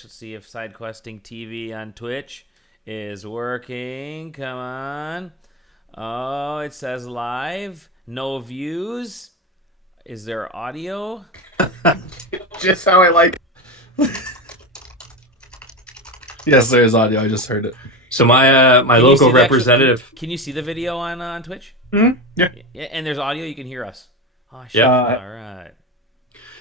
Twitch. Let's see if SideQuesting TV on Twitch is working. Come on. Oh, it says live. No views. Is there audio? Just how I like. Yes, there is audio. I just heard it. So my local representative. Can you see the video on Twitch? Mm-hmm. Yeah. And there's audio. You can hear us. Oh, shit. Yeah. All right.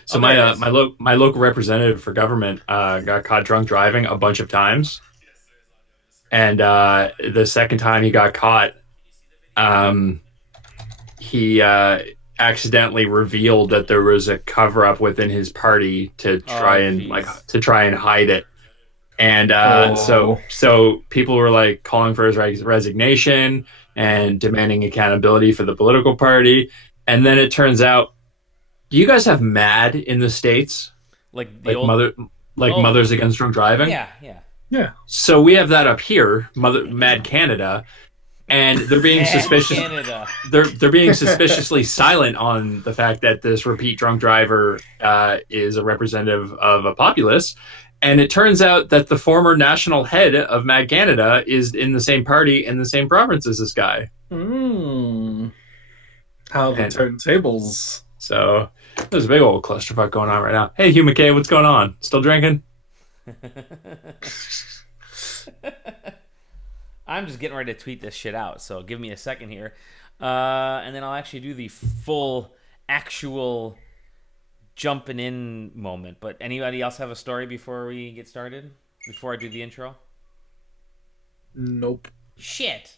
So my local representative for government got caught drunk driving a bunch of times, and the second time he got caught, he accidentally revealed that there was a cover up within his party to try and hide it. And so people were like calling for his resignation and demanding accountability for the political party. And then it turns out, do you guys have MAD in the States? Mothers Against Drunk Driving? Yeah. So we have that up here, MAD Canada, and they're being suspicious. They're being suspiciously silent on the fact that this repeat drunk driver is a representative of a populace. And it turns out that the former national head of MAD Canada is in the same party in the same province as this guy. How the turntables. So there's a big old clusterfuck going on right now. Hey, Hugh McKay, what's going on? Still drinking? I'm just getting ready to tweet this shit out, so give me a second here. And then I'll actually do the full, actual jumping in moment. But anybody else have a story before we get started? Before I do the intro? Nope. Shit.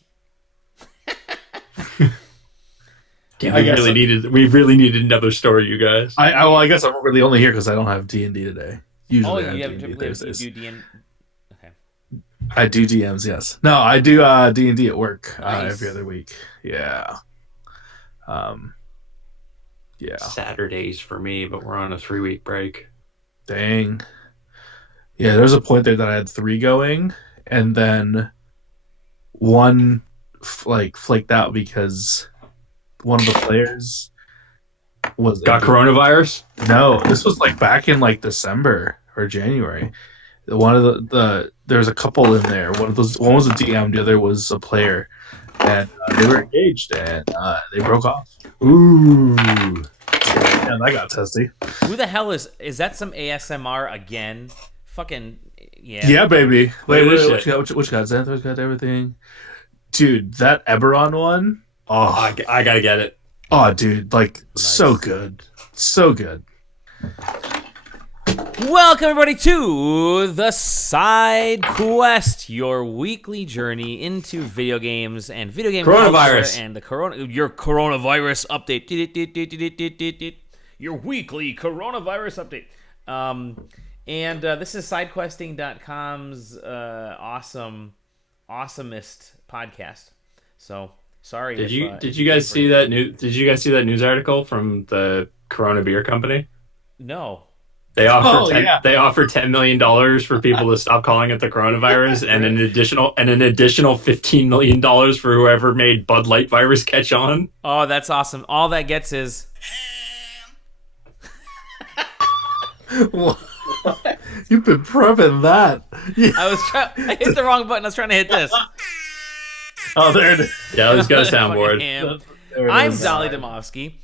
Damn, we really needed another story, you guys. I guess I'm really only here because I don't have D&D today. Usually I have D&D Thursdays. Okay. I do DMs, yes. No, I do D&D at work every other week. Yeah. Yeah. Saturdays for me, but we're on a 3-week break. Dang. Yeah, there's a point there that I had 3 going, and then one flaked out because one of the players got coronavirus. No, this was back in December or January. One of the there's a couple in there. One was a DM, the other was a player, and they were engaged, and they broke off. Ooh, yeah, that got testy. Who the hell is that? Some ASMR again? Fucking yeah. Yeah, baby. Wait, which guy's that? Those got everything, dude. That Eberron one. Oh, I gotta get it. Oh, dude, nice. So good, so good. Welcome everybody to the Side Quest, your weekly journey into video games and video game coronavirus and your coronavirus update. Your weekly coronavirus update. And this is SideQuesting.com's awesomest podcast. So sorry. Did you guys see that news article from the Corona Beer Company? No. They offer $10 million for people to stop calling it the coronavirus, and an additional $15 million for whoever made Bud Light virus catch on. Oh, that's awesome! All that gets is. What? You've been prepping that. I hit the wrong button. I was trying to hit this. Oh, there it is. Yeah, let's got a soundboard. I'm Dolly Demovsky.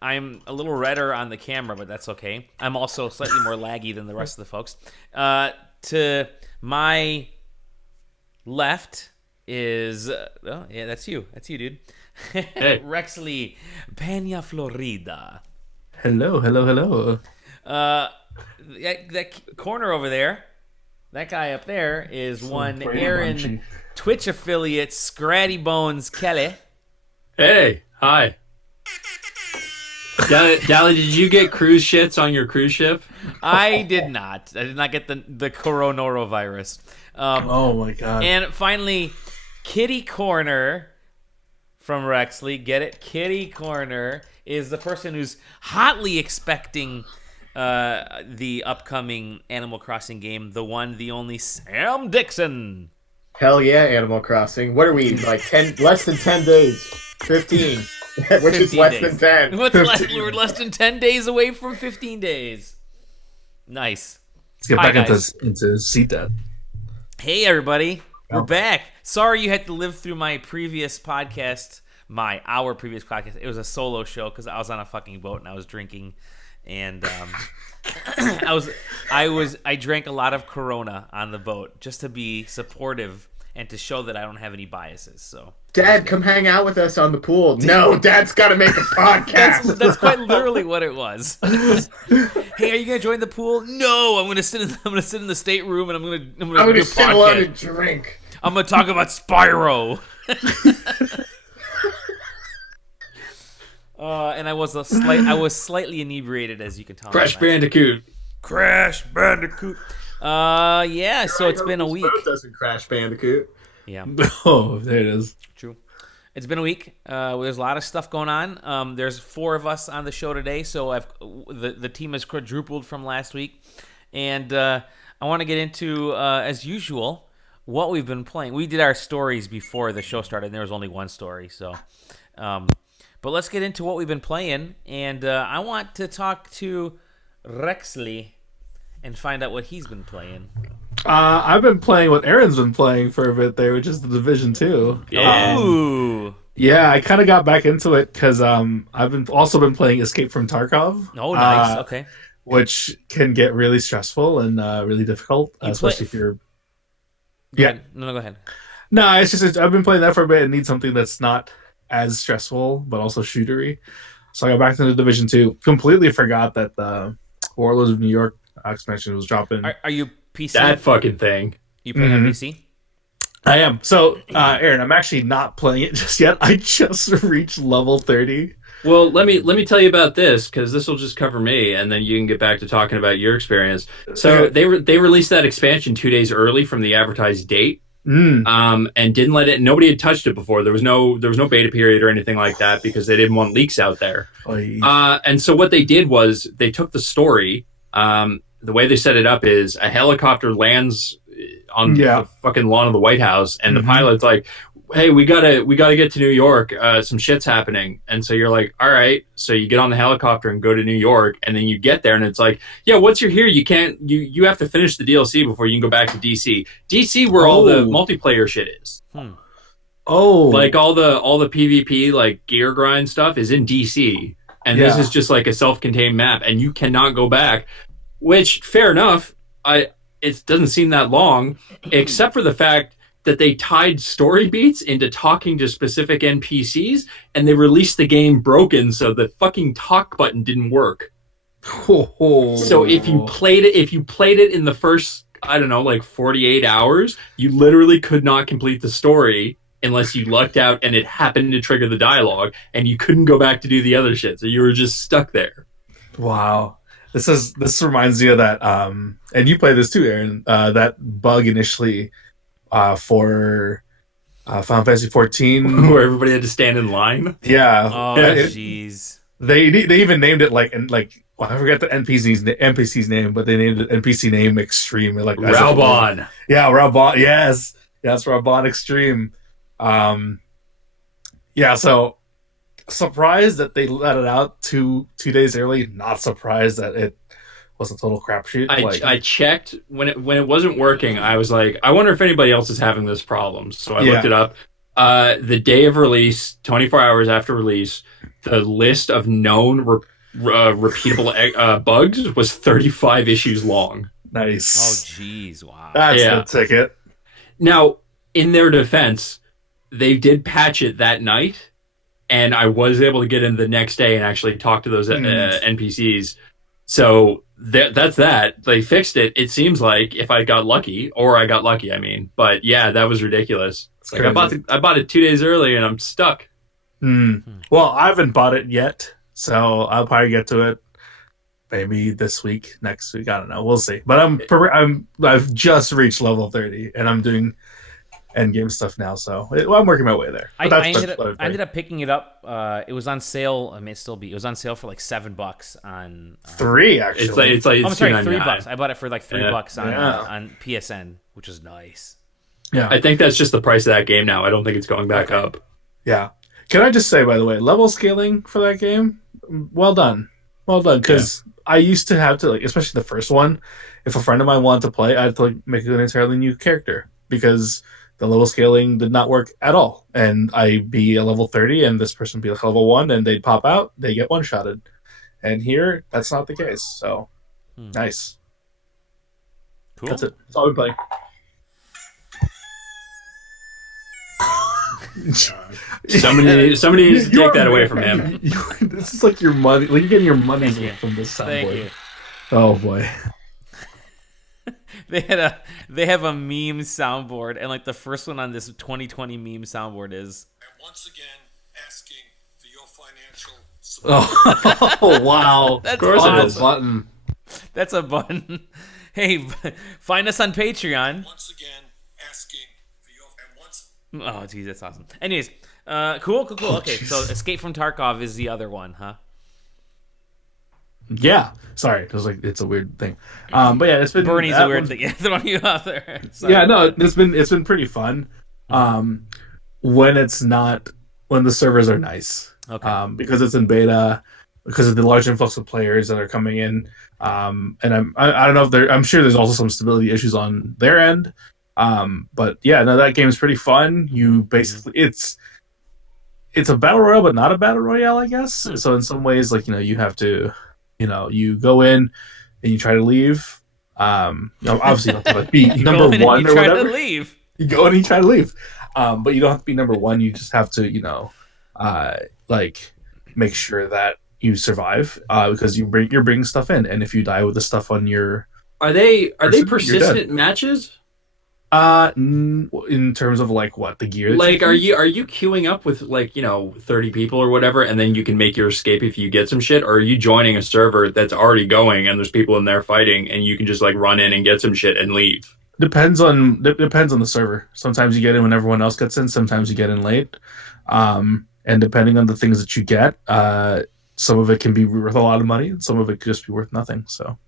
I'm a little redder on the camera, but that's okay. I'm also slightly more laggy than the rest of the folks. To my left is... yeah, that's you. That's you, dude. Hey. Rexley Peña Florida. Hello. That corner over there, that guy up there is one Aaron Twitch affiliate, Scratty Bones Kelly. Hey, hi. Dally, did you get cruise shits on your cruise ship? I did not. I did not get the coronavirus. Oh my god. And finally, Kitty Corner from Rexley. Get it? Kitty Corner is the person who's hotly expecting the upcoming Animal Crossing game, the one, the only Sam Dixon. Hell yeah, Animal Crossing. What are we, less than 10 days? 15. Which is less days. than 10. We're less than 10 days away from 15 days. Nice. Let's get Hi, back guys. into seat death. Hey, everybody. We're Oh. back. Sorry you had to live through my previous podcast, our previous podcast. It was a solo show because I was on a fucking boat and I was drinking, and I drank a lot of Corona on the boat just to be supportive and to show that I don't have any biases. So, Dad, come hang out with us on the pool. No, Dad's got to make a podcast. that's quite literally what it was. Hey, are you gonna join the pool? No, I'm gonna sit in the stateroom and I'm gonna I'm do gonna a sit alone podcast. and drink. I'm gonna talk about Spyro. And I was slightly inebriated, as you can tell. Crash Bandicoot. Crash Bandicoot. Yeah. So it's been a week. Boat doesn't Crash Bandicoot. Yeah, Oh, there it is. true. It's been a week. There's a lot of stuff going on. There's 4 of us on the show today, so the team has quadrupled from last week, and I want to get into, as usual, what we've been playing. We did our stories before the show started, and there was only one story, so. But let's get into what we've been playing, and I want to talk to Rexley and find out what he's been playing. I've been playing what Aaron's been playing for a bit there, which is the Division 2. Yeah. Ooh. Yeah, I kind of got back into it because I've also been playing Escape from Tarkov. Oh, nice. Okay. Which can get really stressful and really difficult, especially if you're. Go Yeah. ahead. No, go ahead. No, it's just I've been playing that for a bit and need something that's not as stressful but also shootery. So I got back to the Division 2. Completely forgot that the Warlords of New York expansion was dropping. Are you PC? That fucking thing. You playing on PC? I am. So, Aaron, I'm actually not playing it just yet. I just reached level 30. Well, let me tell you about this because this will just cover me, and then you can get back to talking about your experience. So they released that expansion 2 days early from the advertised date, and didn't let it. Nobody had touched it before. There was no beta period or anything like that because they didn't want leaks out there. And so what they did was they took the story. The way they set it up is a helicopter lands on the fucking lawn of the White House, and the pilot's like, "Hey, we gotta get to New York. Some shit's happening." And so you're like, "All right." So you get on the helicopter and go to New York, and then you get there, and it's like, "Yeah, once you're here, you have to finish the DLC before you can go back to DC. DC, where all the multiplayer shit is. Like all the PvP like gear grind stuff is in DC, and this is just like a self-contained map, and you cannot go back." Which, fair enough. It doesn't seem that long, except for the fact that they tied story beats into talking to specific NPCs, and they released the game broken, so the fucking talk button didn't work. So if you played it in the first, I don't know, like 48 hours, you literally could not complete the story unless you lucked out and it happened to trigger the dialogue, and you couldn't go back to do the other shit. So you were just stuck there. Wow. This reminds me of that, and you play this too, Aaron. That bug initially for Final Fantasy 14, where everybody had to stand in line. Yeah. Oh, jeez. They even named it I forgot the NPC's name, but they named it NPC name Extreme. Like Raubon. Yeah, Raubon. Yes, Raubon Extreme. Yeah. So. Surprised that they let it out two days early. Not surprised that it was a total crapshoot. I checked when it wasn't working. I was like, I wonder if anybody else is having this problem. So I looked it up. The day of release, 24 hours after release, the list of known repeatable bugs was 35 issues long. Nice. Oh, jeez. Wow. That's the ticket. Now, in their defense, they did patch it that night. And I was able to get in the next day and actually talk to those NPCs. So that's that. They fixed it. It seems like if I got lucky, I mean. But yeah, that was ridiculous. Like I bought it 2 days early and I'm stuck. Well, I haven't bought it yet, so I'll probably get to it maybe this week, next week. I don't know. We'll see. But I've just reached level 30 and I'm doing endgame stuff now, so I'm working my way there. I ended up picking it up. It was on sale. I mean, it was on sale for like $7 on $3 actually. It's like I'm sorry, $3. $2.99. I bought it for like $3 on PSN, which is nice. Yeah, I think that's just the price of that game now. I don't think it's going back up. Yeah. Can I just say, by the way, level scaling for that game, well done, because I used to have to, like, especially the first one, if a friend of mine wanted to play, I had to like make an entirely new character because the level scaling did not work at all. And I'd be a level 30 and this person would be like level 1 and they'd pop out, they get one-shotted. And here, that's not the case. So, nice. Cool. That's it. That's all we play. Somebody needs to take that away from him. This is like your money. Like you're getting your money's worth from this soundboard. Thank you. Oh boy. They have a meme soundboard, and like the first one on this 2020 meme soundboard is. And once again, asking for your financial support. Oh wow. That's Of course awesome. it is. Button. That's a button. Hey, find us on Patreon. Once again, asking for your and once. Oh, geez, that's awesome. Anyways, cool. Okay, so Escape from Tarkov is the other one, huh? Yeah. Sorry. It was like it's a weird thing. But yeah, it's been Bernie's that a weird one's- thing. Yeah, throwing you out there. Sorry. Yeah, no, it's been pretty fun. When the servers are nice. Okay. Because it's in beta, because of the large influx of players that are coming in. And I don't know if I'm sure there's also some stability issues on their end. But yeah, no, that game is pretty fun. You basically it's a battle royale, but not a battle royale, I guess. So in some ways, like, you have to, you go in and you try to leave. Obviously you don't have to like be number Go in and one you or try whatever. to leave. You go in and you try to leave. But you don't have to be number one. You just have to, like make sure that you survive, because you're bringing stuff in, and if you die with the stuff on your Are they You're persistent matches? in terms of like what the gear that Like, you are you queuing up with 30 people or whatever, and then you can make your escape if you get some shit, or are you joining a server that's already going and there's people in there fighting, and you can just like run in and get some shit and leave? depends on the server. Sometimes you get in when everyone else gets in. Sometimes you get in late, and depending on the things that you get, some of it can be worth a lot of money, and some of it could just be worth nothing. So.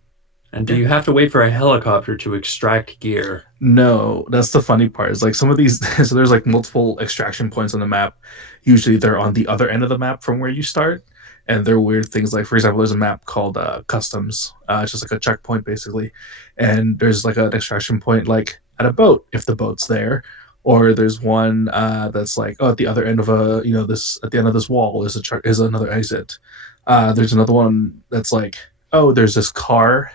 And do you have to wait for a helicopter to extract gear? No, that's the funny part. Is like some of these. So there's like multiple extraction points on the map. Usually they're on the other end of the map from where you start, and they're weird things. Like, for example, there's a map called Customs. It's just like a checkpoint basically, and there's like an extraction point like at a boat if the boat's there, or there's one that's like, at the other end of this at the end of this wall is another exit. There's another one that's like, there's this car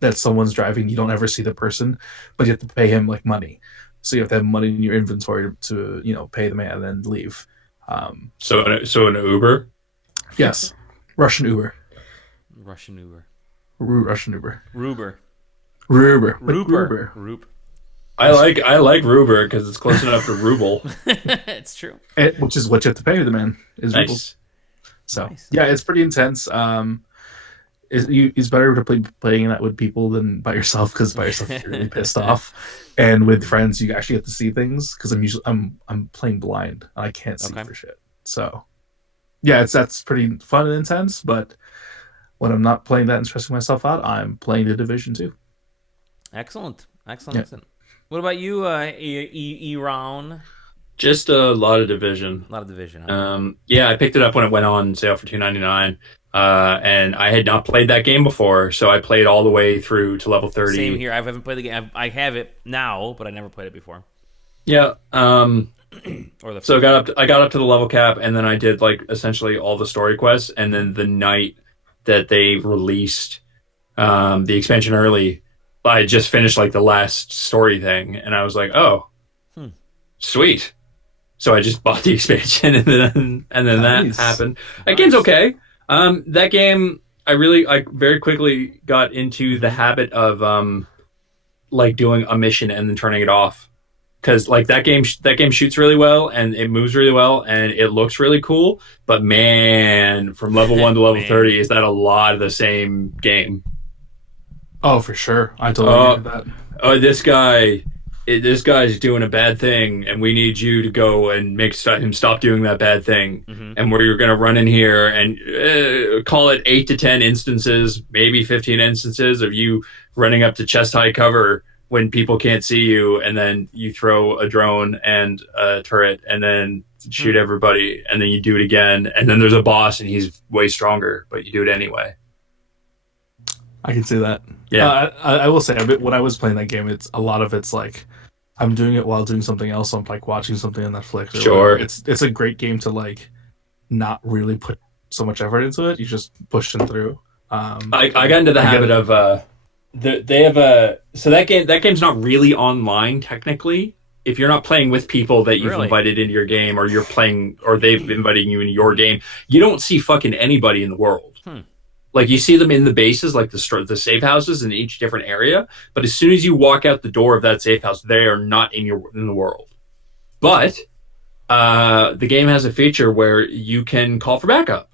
that someone's driving, you don't ever see the person, but you have to pay him like money. So you have to have money in your inventory to pay the man and then leave. So an Uber? Yes. Russian Uber. Russian Uber. Russian Uber. Ruber. Ruber. Ruber. Roop. I like Ruber because it's close enough to ruble. It's true. Which is what you have to pay the man. Is rubles. Nice. So Nice. yeah, it's pretty intense. It's better to playing that with people than by yourself, because by yourself you're really pissed off, and with friends you actually have to see things, because I'm playing blind and I can't see for shit. So yeah, that's pretty fun and intense. But when I'm not playing that and stressing myself out, I'm playing The Division 2. Excellent. Yeah. Excellent. What about you, Iran? Just a lot of Division. A lot of Division. Huh? Yeah, I picked it up when it went on sale for $2.99. And I had not played that game before, so I played all the way through to level 30. Same here. I haven't played the game. I have it now, but I never played it before. Yeah. So I got up to the level cap, and then I did like essentially all the story quests. And then the night that they released the expansion early, I just finished like the last story thing, and I was like, oh, sweet. So I just bought the expansion, and then Nice. that happened. That game's okay. That game, I very quickly got into the habit of like doing a mission and then turning it off, because like that game shoots really well and it moves really well and it looks really cool. But man, from level 1 to level 30, is that a lot of the same game? Oh, for sure. I totally agree with that. Oh, this guy's doing a bad thing, and we need you to go and make him stop doing that bad thing. Mm-hmm. And we're going to run in here and call it 8 to 10 instances, maybe 15 instances of you running up to chest high cover when people can't see you, and then you throw a drone and a turret and then shoot everybody, and then you do it again, and then there's a boss and he's way stronger, but you do it anyway. I can see that. Yeah. I will say, when I was playing that game, it's a lot of it's like I'm doing it while doing something else. So I'm like watching something on Netflix. Or Sure. whatever. It's a great game to like not really put so much effort into it. You just push them through. I got into the habit of they have a so that game's not really online technically. If you're not playing with people that you've Really? invited into your game, or you're playing, or they've invited you into your game, you don't see fucking anybody in the world. Like you see them in the bases, like the safe houses in each different area. But as soon as you walk out the door of that safe house, they are not in the world. But the game has a feature where you can call for backup,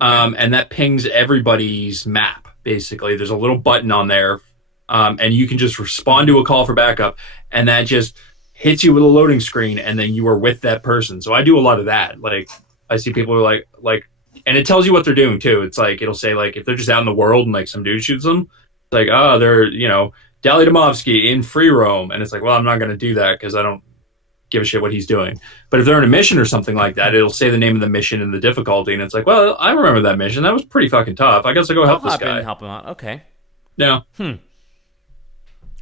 and that pings everybody's map. Basically, there's a little button on there, and you can just respond to a call for backup, and that just hits you with a loading screen, and then you are with that person. So I do a lot of that. Like I see people who are like, and it tells you what they're doing too. It's like it'll say like if they're just out in the world and like some dude shoots them, it's like they're Dali Domovsky in free roam, and it's like, well, I'm not going to do that because I don't give a shit what he's doing. But if they're in a mission or something like that, it'll say the name of the mission and the difficulty, and it's like, well, I remember that mission. That was pretty fucking tough. I guess I'll go help this hop in guy. and help him out. Okay. Yeah.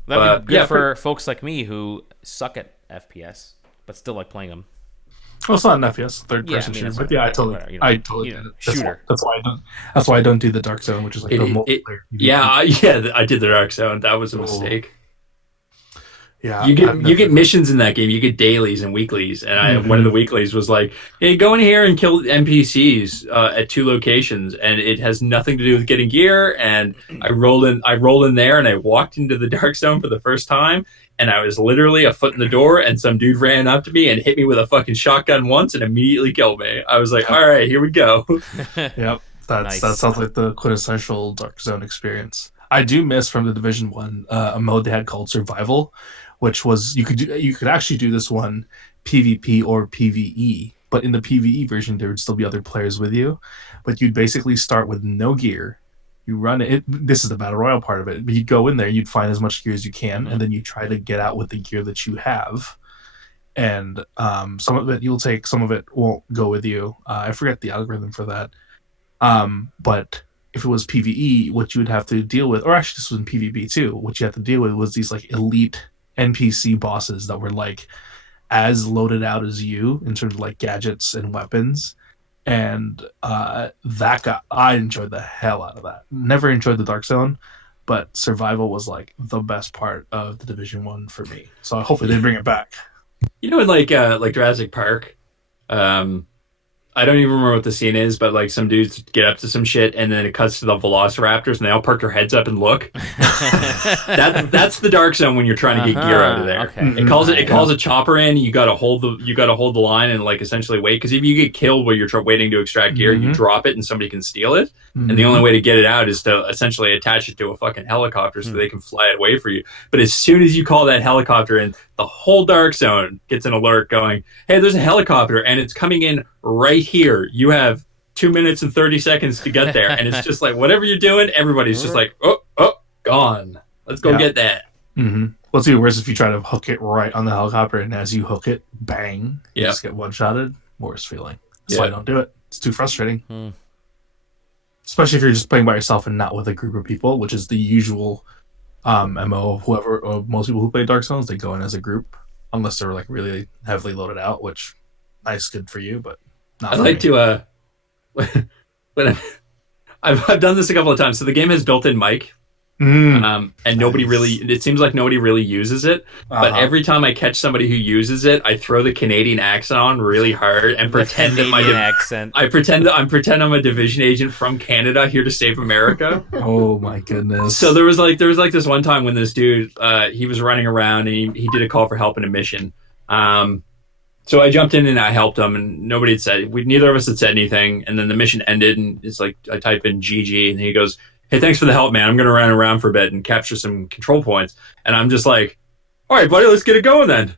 That'd be good for folks like me who suck at FPS, but still like playing them. Well, it's not an FPS, third person I mean, shooter, but yeah, I totally get it. Shooter. That's why I don't do the Dark Zone, which is like the multiplayer. I did the Dark Zone. That was a mistake. Yeah, you get missions in that game. You get dailies and weeklies, and one of the weeklies was like, "Hey, go in here and kill NPCs at 2 locations," and it has nothing to do with getting gear. And I rolled in there, and I walked into the Dark Zone for the first time, and I was literally a foot in the door, and some dude ran up to me and hit me with a fucking shotgun once, and immediately killed me. I was like, "All right, here we go." Yep, Nice. That sounds like the quintessential Dark Zone experience. I do miss from the Division 1 a mode they had called Survival, which was you could actually do this one PvP or PvE, but in the PvE version there would still be other players with you, but you'd basically start with no gear. You run it. This is the battle royale part of it. But you'd go in there, you'd find as much gear as you can, and then you try to get out with the gear that you have. And some of it you'll take, some of it won't go with you. I forget the algorithm for that. But if it was PvE, what you would have to deal with, or actually this was in PvP too, what you had to deal with was these like elite NPC bosses that were like as loaded out as you in terms of like gadgets and weapons. And I enjoyed the hell out of that. Never enjoyed the Dark Zone, but Survival was like the best part of the Division 1 for me. So hopefully they bring it back. In like Jurassic Park, I don't even remember what the scene is, but like some dudes get up to some shit, and then it cuts to the Velociraptors, and they all perk their heads up and look. That's the Dark Zone when you're trying to get gear out of there. Okay. It calls a chopper in. You gotta hold the line and like essentially wait, because if you get killed while you're waiting to extract gear, you drop it and somebody can steal it. And the only way to get it out is to essentially attach it to a fucking helicopter so they can fly it away for you. But as soon as you call that helicopter in, the whole Dark Zone gets an alert going, "Hey, there's a helicopter and it's coming in right here. You have 2 minutes and 30 seconds to get there." And it's just like, whatever you're doing, everybody's just like, oh, gone. Let's go get that. Mm-hmm. Well, it's even worse if you try to hook it right on the helicopter, and as you hook it, bang, you just get one-shotted. Worst feeling. That's why I don't do it. It's too frustrating. Especially if you're just playing by yourself and not with a group of people, which is the usual MO of whoever, or most people who play Dark Souls, they go in as a group, unless they're like really heavily loaded out, which nice, good for you, but not I'd like to but I've done this a couple of times. So the game has built-in mic, and nobody really, it seems like nobody really uses it. But every time I catch somebody who uses it, I throw the Canadian accent on really hard and pretend that I'm I'm a division agent from Canada here to save America. Oh my goodness. So there was like this one time when this dude he was running around and he did a call for help in a mission. So I jumped in and I helped him, and nobody had said, neither of us had said anything. And then the mission ended, and it's like I type in GG, and he goes, "Hey, thanks for the help, man. I'm gonna run around for a bit and capture some control points." And I'm just like, "All right, buddy, let's get it going then."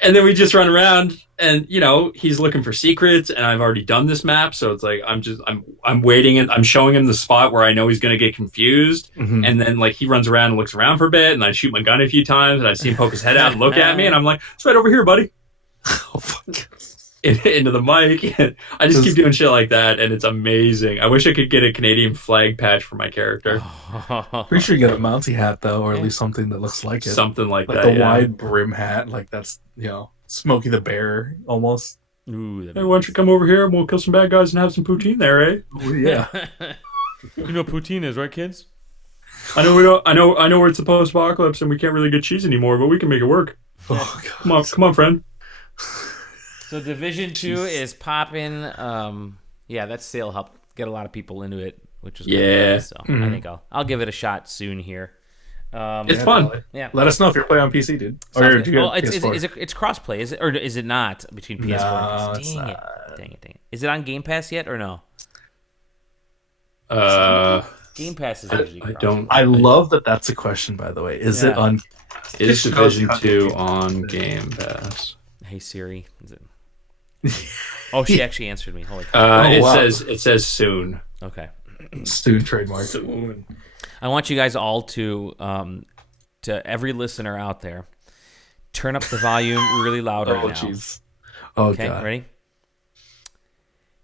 And then we just run around, and he's looking for secrets, and I've already done this map, so it's like I'm waiting, and I'm showing him the spot where I know he's gonna get confused, and then like he runs around and looks around for a bit, and I shoot my gun a few times, and I see him poke his head out and look at me, and I'm like, "It's right over here, buddy." Oh fuck. into the mic. And I just keep doing shit like that, and it's amazing. I wish I could get a Canadian flag patch for my character. Pretty sure you get a Mountie hat though, or at least something that looks like it. Something like that. The yeah. wide brim hat, like that's Smokey the Bear almost. Ooh, Hey, why don't you come over here and we'll kill some bad guys and have some poutine there, eh? Oh, yeah. You know what poutine is, right, kids? I know we're it's a post-apocalypse and we can't really get cheese anymore, but we can make it work. Oh, God. Come on, friend. So Division 2 is popping. That sale helped get a lot of people into it, which is good. So I think I'll give it a shot soon here. It's fun. Totally. Yeah. Let us know if you're playing on PC, dude. It's crossplay, is it, or is it not between PS4 No, and it's PC? not. Dang it. Is it on Game Pass yet or no? Game Pass is usually crossplay. I love that. That's a question, by the way. Is it on? Is Division 2 on Game Pass? Hey Siri, is it? Oh, she actually answered me. Holy crap. It says soon. Okay. Stu trademark. I want you guys all to every listener out there, turn up the volume really loud right now. Jeez. Oh, okay, God. ready?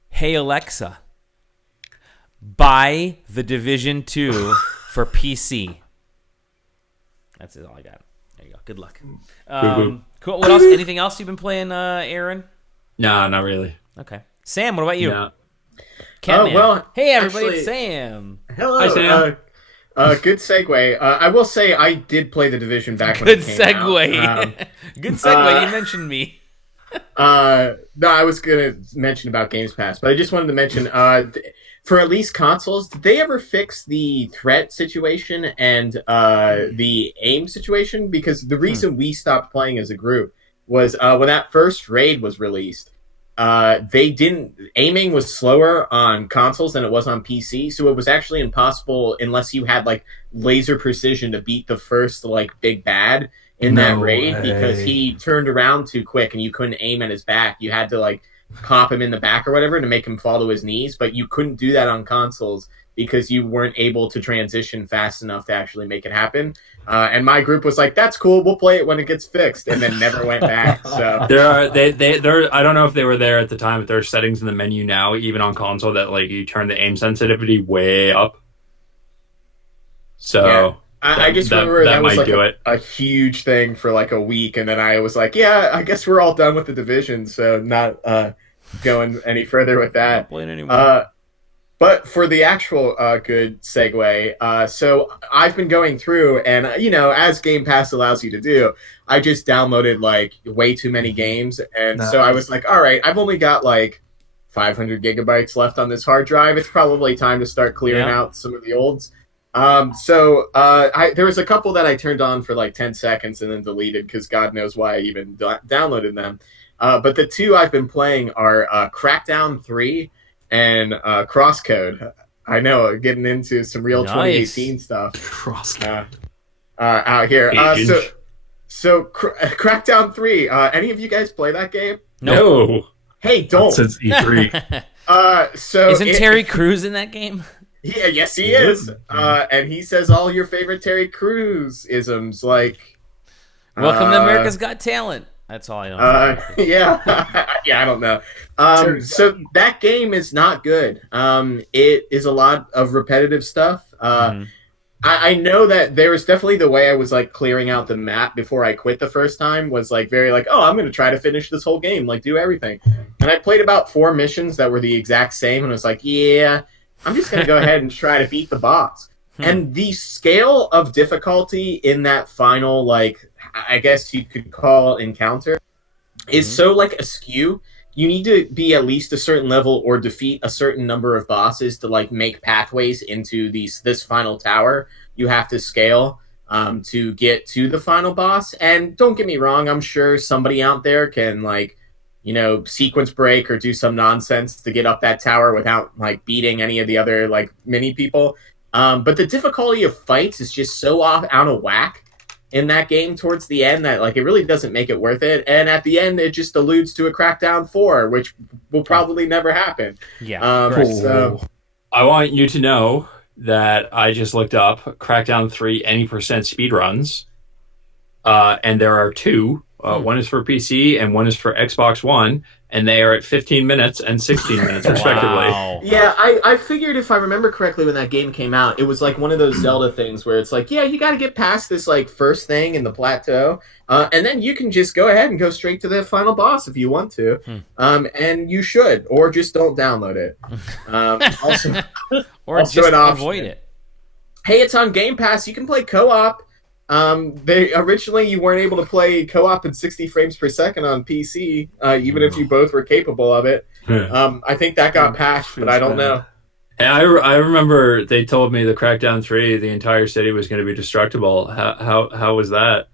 Hey Alexa, buy The Division 2 for PC. That's all I got. There you go. Good luck. Cool. What else? Anything else you've been playing, Aaron? Nah, not really. Okay. Sam, what about you? Yeah. Well, hey everybody, actually, it's Sam. Hello. Hi, Sam. Good segue. I will say I did play The Division back when Good it came segue. out. Good segue. You mentioned me. No, I was gonna mention about Games Pass, but I just wanted to mention for at least consoles, did they ever fix the threat situation and the aim situation? Because the reason we stopped playing as a group was when that first raid was released. Aiming was slower on consoles than it was on PC, so it was actually impossible unless you had like laser precision to beat the first like big bad in that raid, because he turned around too quick and you couldn't aim at his back. You had to like pop him in the back or whatever to make him fall to his knees, but you couldn't do that on consoles because you weren't able to transition fast enough to actually make it happen. And my group was like, "That's cool. We'll play it when it gets fixed," and then never went back. So There I don't know if they were there at the time, but there are settings in the menu now, even on console, that like you turn the aim sensitivity way up. So yeah. I just remember that was might like a huge thing for like a week, and then I was like, "Yeah, I guess we're all done with the Division," so not going any further with that. Not playing anymore. But for the actual good segue, so I've been going through, and as Game Pass allows you to do, I just downloaded like way too many games, and so I was like, all right, I've only got like 500 gigabytes left on this hard drive. It's probably time to start clearing out some of the olds. So there was a couple that I turned on for like 10 seconds and then deleted because God knows why I even downloaded them. But the two I've been playing are Crackdown 3 and Crosscode. I know, getting into some real 2018 stuff. Crosscode. Out here. So Crackdown 3, any of you guys play that game? No. Hey, don't. Since E3. So isn't Terry Crews in that game? Yeah, yes, he is. And he says all your favorite Terry Crews isms, like "Welcome to America's Got Talent." That's all I know. Yeah, yeah, I don't know. So that game is not good. It is a lot of repetitive stuff. I know that there was definitely the way I was like clearing out the map before I quit the first time was like very like, oh, I'm going to try to finish this whole game, like do everything. And I played about 4 missions that were the exact same, and I was like, yeah, I'm just going to go ahead and try to beat the boss. And the scale of difficulty in that final, like, I guess you could call encounter is so like askew. You need to be at least a certain level or defeat a certain number of bosses to like make pathways into this final tower. You have to scale to get to the final boss. And don't get me wrong, I'm sure somebody out there can like, sequence break or do some nonsense to get up that tower without like beating any of the other like mini people. But the difficulty of fights is just so out of whack in that game towards the end that like it really doesn't make it worth it. And at the end, it just alludes to a Crackdown 4, which will probably never happen. Yeah. So I want you to know that I just looked up Crackdown 3 any % speedruns, and there are 2. One is for PC and one is for Xbox One, and they are at 15 minutes and 16 minutes respectively. Wow. Yeah, I figured if I remember correctly when that game came out, it was like one of those Zelda things where it's like, yeah, you got to get past this like first thing in the plateau, and then you can just go ahead and go straight to the final boss if you want to, and you should, or just don't download it. Also, Or also just an option. avoid it. Hey, it's on Game Pass. You can play co-op. They originally you weren't able to play co-op at 60 frames per second on PC, even if you both were capable of it. I think that got patched, but I don't know. And I remember they told me the Crackdown 3, the entire city was going to be destructible. How was that?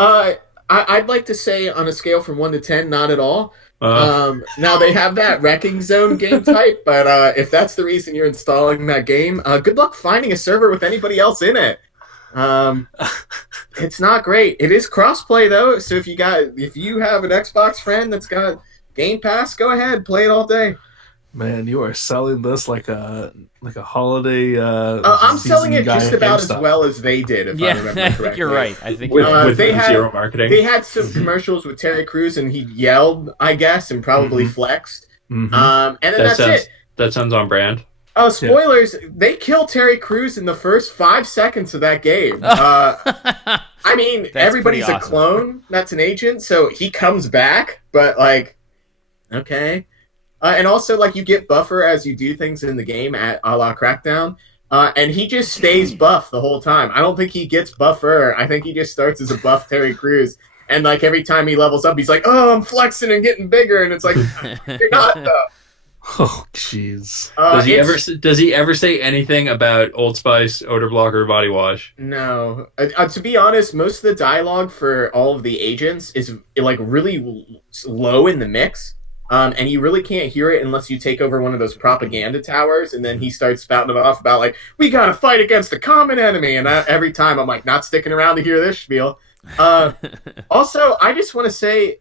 I'd like to say on a scale from 1 to 10, not at all. Now they have that wrecking zone game type, but if that's the reason you're installing that game, good luck finding a server with anybody else in it. It's not great. It is crossplay though, so if you have an Xbox friend that's got Game Pass, go ahead, play it all day. Man, you are selling this like a holiday. I'm selling it just about as GameStop. well as they did. If I remember correctly. I think you're right. I think With they had zero marketing. They had some commercials with Terry Crews, and he yelled, I guess, and probably flexed. And then that's it. That sounds on brand. Oh, spoilers! They kill Terry Crews in the first 5 seconds of that game. I mean, everybody's pretty a awesome. clone that's an agent, so he comes back, but like, okay. And also, like, you get buffer as you do things in the game at a la Crackdown, and he just stays buff the whole time. I don't think he gets buffer. I think he just starts as a buff Terry Crews, and like every time he levels up, he's like, "Oh, I'm flexing and getting bigger," and it's like, "You're not though." Oh, jeez. Does he ever say anything about Old Spice, odor blocker, body wash? No. To be honest, most of the dialogue for all of the agents is like really low in the mix. And you really can't hear it unless you take over one of those propaganda towers, and then he starts spouting it off about like, we gotta fight against the common enemy, and every time I'm like, not sticking around to hear this spiel. Also, I just want to say,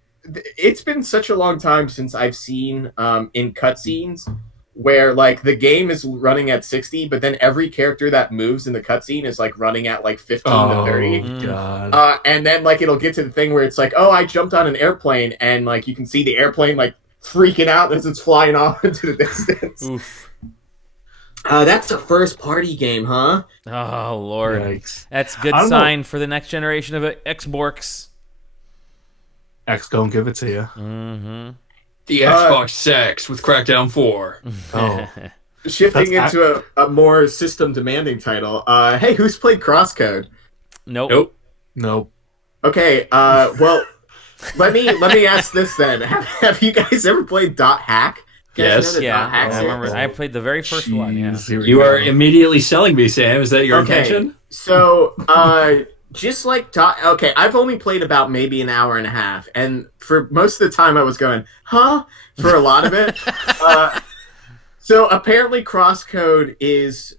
it's been such a long time since I've seen in cutscenes where like the game is running at 60, but then every character that moves in the cutscene is like running at like 15 to 30. God. And then like it'll get to the thing where it's like, oh, I jumped on an airplane, and like you can see the airplane like freaking out as it's flying off into the distance. Oof. That's a first party game, huh? Oh Lord, Yikes. that's a good I don't sign for the next generation of Xborks. X gonna give it to you. Mm-hmm. The Xbox sex with Crackdown 4. Oh, Shifting into a more system demanding title. Hey, who's played Crosscode? Nope. nope. Okay, well, let me ask this then. Have you guys ever played Dot Hack? You guys Yes. know the Yeah, Dot Hack I series? remember. I played the very first one. Yeah. Jeez, here we You go. are immediately selling me, Sam. Is that your intention? So, just like okay, I've only played about maybe an hour and a half, and for most of the time I was going, huh? For a lot of it. So apparently Crosscode is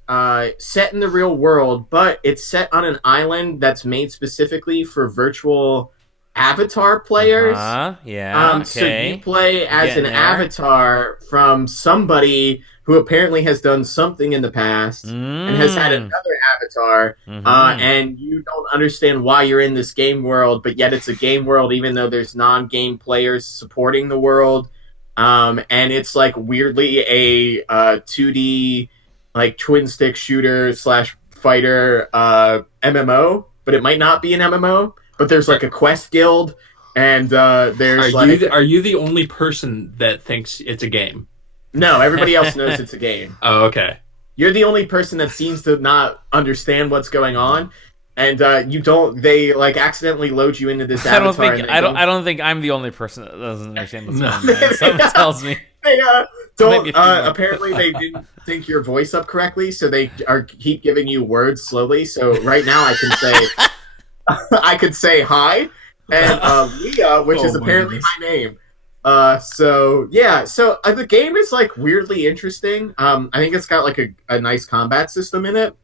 set in the real world, but it's set on an island that's made specifically for virtual avatar players. Yeah. Okay. So you play as Getting an there. avatar from somebody who apparently has done something in the past and has had another avatar, and you don't understand why you're in this game world, but yet it's a game world even though there's non-game players supporting the world. And it's like weirdly a 2D like twin stick shooter / fighter MMO, but it might not be an MMO. But there's like a quest guild, and there's Are you the only person that thinks it's a game? No, everybody else knows it's a game. Oh, okay. You're the only person that seems to not understand what's going on, and you don't. They like accidentally load you into this avatar. I don't think I'm the only person that doesn't understand what's going on. Someone tells me. They don't. Maybe a few Apparently, they didn't sync your voice up correctly, so they keep giving you words slowly. So right now, I can say, I could say hi, and Leah, which is apparently my name. So the game is like weirdly interesting. I think it's got like a nice combat system in it.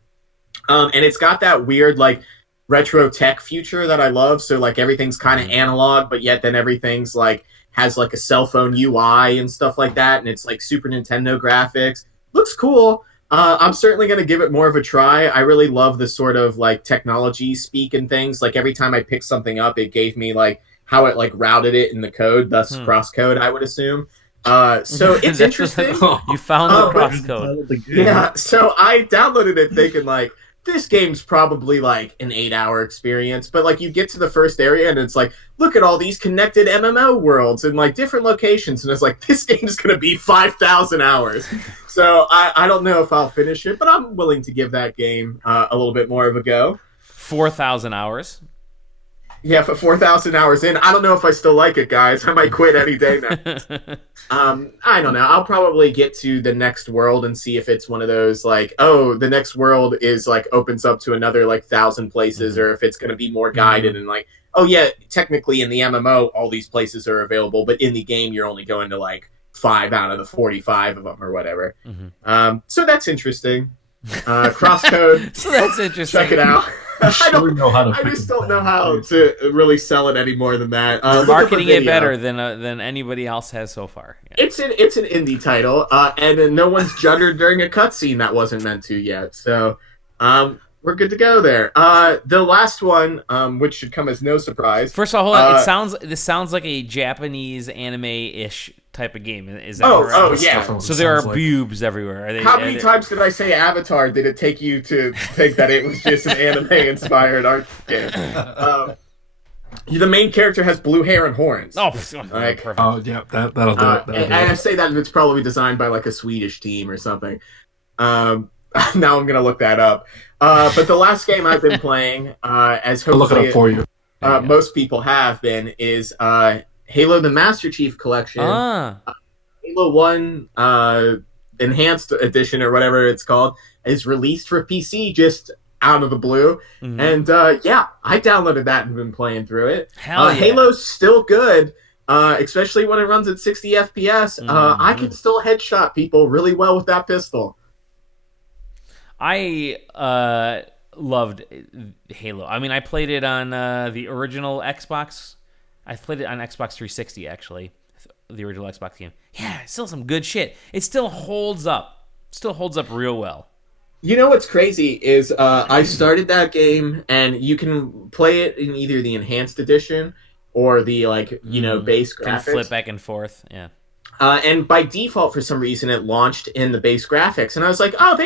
And it's got that weird like retro tech future that I love. So like everything's kind of analog, but yet then everything's like has like a cell phone UI and stuff like that. And it's like Super Nintendo graphics. Looks cool. I'm certainly going to give it more of a try. I really love the sort of like technology speak and things. Like every time I picked something up, it gave me like how it like routed it in the code, thus crosscode, I would assume. So it's interesting. You found the crosscode. Yeah, so I downloaded it thinking like, this game's probably like an 8-hour experience, but like you get to the first area and it's like, look at all these connected MMO worlds and like different locations, and it's like, this game's gonna be 5,000 hours. So I don't know if I'll finish it, but I'm willing to give that game a little bit more of a go. 4,000 hours. Yeah, for 4,000 hours in, I don't know if I still like it, guys. I might quit any day now. I don't know. I'll probably get to the next world and see if it's one of those like, oh, the next world is like opens up to another like 1,000 places, or if it's going to be more guided and like, oh yeah, technically in the MMO all these places are available, but in the game you're only going to like 5 out of the 45 of them or whatever. So that's interesting. Crosscode. So that's interesting. Check it out. I I just don't know how to really sell it any more than that. Marketing it better than anybody else has so far. Yeah. It's an indie title, and no one's juddered during a cutscene that wasn't meant to yet. So we're good to go there. The last one, which should come as no surprise. First of all, hold on. This sounds like a Japanese anime-ish type of game. Is that correct? Oh, yeah. So there are boobs everywhere. How many times did I say Avatar? Did it take you to think that it was just an anime-inspired art game? The main character has blue hair and horns. Oh, like, perfect. Oh, yeah, that'll do it. And I say that it's probably designed by like a Swedish team or something. Now I'm gonna look that up. But the last game I've been playing, as hopefully I'll look it up for you. Most people have been, is Halo: The Master Chief Collection. Halo 1 Enhanced Edition or whatever it's called is released for PC just out of the blue. And yeah, I downloaded that and been playing through it. Hell yeah. Halo's still good, especially when it runs at 60 FPS. I can still headshot people really well with that pistol. I loved Halo. I mean, I played it on the original Xbox. I played it on Xbox 360, actually. The original Xbox game. Yeah, it's still some good shit. It still holds up. Still holds up real well. You know what's crazy is I started that game, and you can play it in either the Enhanced Edition or the, like, base graphics. Can flip back and forth, yeah. And by default, for some reason, it launched in the base graphics. And I was like, oh,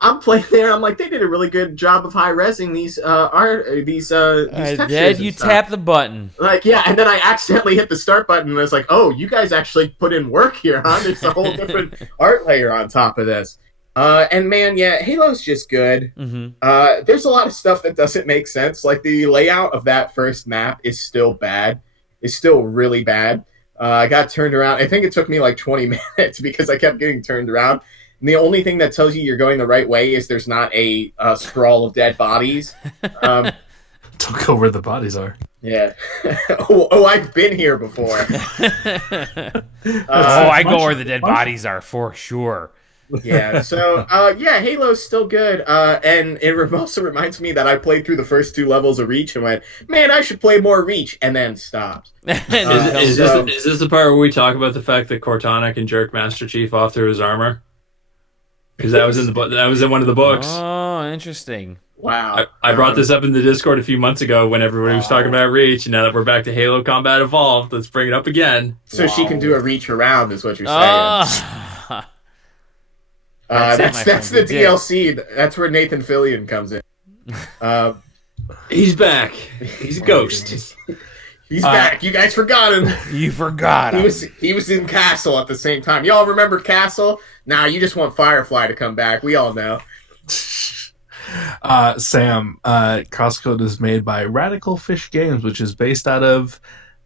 I'm playing there. I'm like, they did a really good job of high-resing these textures. Then you tap the button. Like, yeah, and then I accidentally hit the start button, and I was like, oh, you guys actually put in work here, huh? There's a whole different art layer on top of this. And man, yeah, Halo's just good. There's a lot of stuff that doesn't make sense. Like, the layout of that first map is still bad. It's still really bad. I got turned around. I think it took me like 20 minutes because I kept getting turned around. And the only thing that tells you you're going the right way is there's not a sprawl of dead bodies. Don't go where the bodies are. Yeah. I've been here before. I go where the dead bodies are for sure. Yeah, so, yeah, Halo's still good, and it also reminds me that I played through the first 2 levels of Reach and went, man, I should play more Reach, and then stopped. Is this the part where we talk about the fact that Cortana can jerk Master Chief off through his armor? Because that was in one of the books. Oh, interesting. Wow. I brought this up in the Discord a few months ago when everybody was talking about Reach, and now that we're back to Halo Combat Evolved, let's bring it up again. So she can do a Reach around, is what you're saying. That's the DLC. That's where Nathan Fillion comes in. He's back. He's a ghost. He's back. You guys forgot him. You forgot him. He was in Castle at the same time. Y'all remember Castle? Nah, you just want Firefly to come back. We all know. Sam, Crosscode is made by Radical Fish Games, which is based out of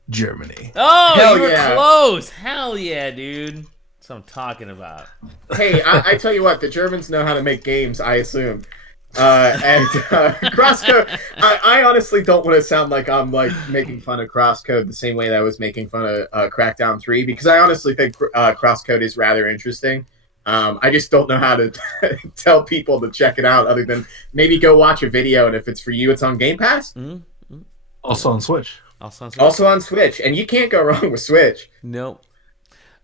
Germany. Oh, Hell you were yeah. close. Hell yeah, dude. That's what I'm talking about. Hey, I tell you what, the Germans know how to make games, I assume. Crosscode, I honestly don't want to sound like I'm like making fun of Crosscode the same way that I was making fun of Crackdown 3, because I honestly think Crosscode is rather interesting. I just don't know how to tell people to check it out other than maybe go watch a video, and if it's for you, it's on Game Pass. Also on Switch. Also on Switch, and you can't go wrong with Switch. Nope.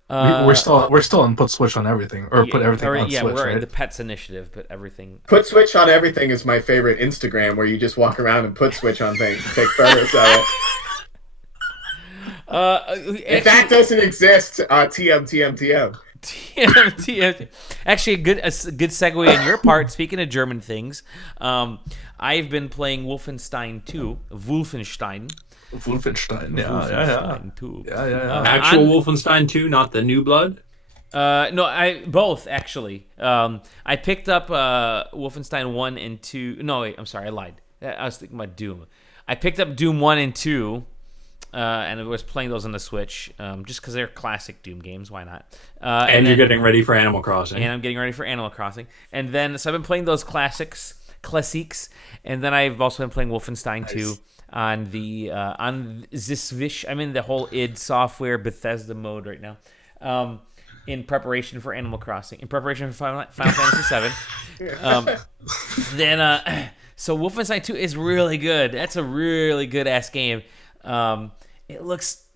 We're still on put Switch on everything, or put everything on Switch. We're in right? the Pets Initiative, but everything. Put Switch on everything is my favorite Instagram, where you just walk around and put Switch on things, take photos of it. If that doesn't exist, TM. TM. Actually, a good segue in your part. Speaking of German things, I've been playing Wolfenstein 2. Wolfenstein, yeah. Wolfenstein 2. Yeah. Actual Wolfenstein 2, not the New Blood? No, I both actually. I picked up Wolfenstein 1 and 2. No, wait, I'm sorry, I lied. I was thinking about Doom. I picked up Doom 1 and 2. And I was playing those on the Switch, just because they're classic Doom games. Why not? And you're getting ready for Animal Crossing. And I'm getting ready for Animal Crossing. And then, so I've been playing those classics. And then I've also been playing Wolfenstein 2 on the on Switch. I'm in the whole id Software Bethesda mode right now, in preparation for Animal Crossing, in preparation for Final Fantasy VII. So Wolfenstein 2 is really good. That's a really good ass game. It looks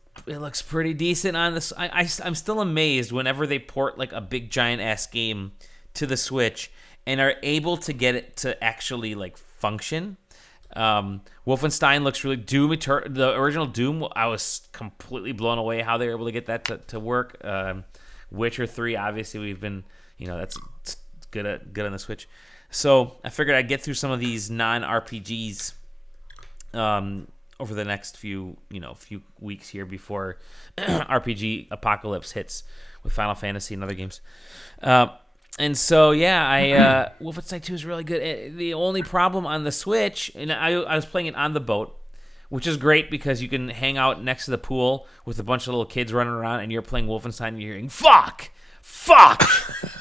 pretty decent on this. I'm still amazed whenever they port like a big giant ass game to the Switch and are able to get it to actually like function. Wolfenstein looks really the original Doom. I was completely blown away how they were able to get that to work. Witcher 3, obviously we've been, that's good on the Switch. So I figured I'd get through some of these non-RPGs over the next few weeks here before RPG apocalypse hits with Final Fantasy and other games. And so, Wolfenstein 2 is really good. The only problem on the Switch, and I was playing it on the boat, which is great because you can hang out next to the pool with a bunch of little kids running around, and you're playing Wolfenstein, and you're hearing fuck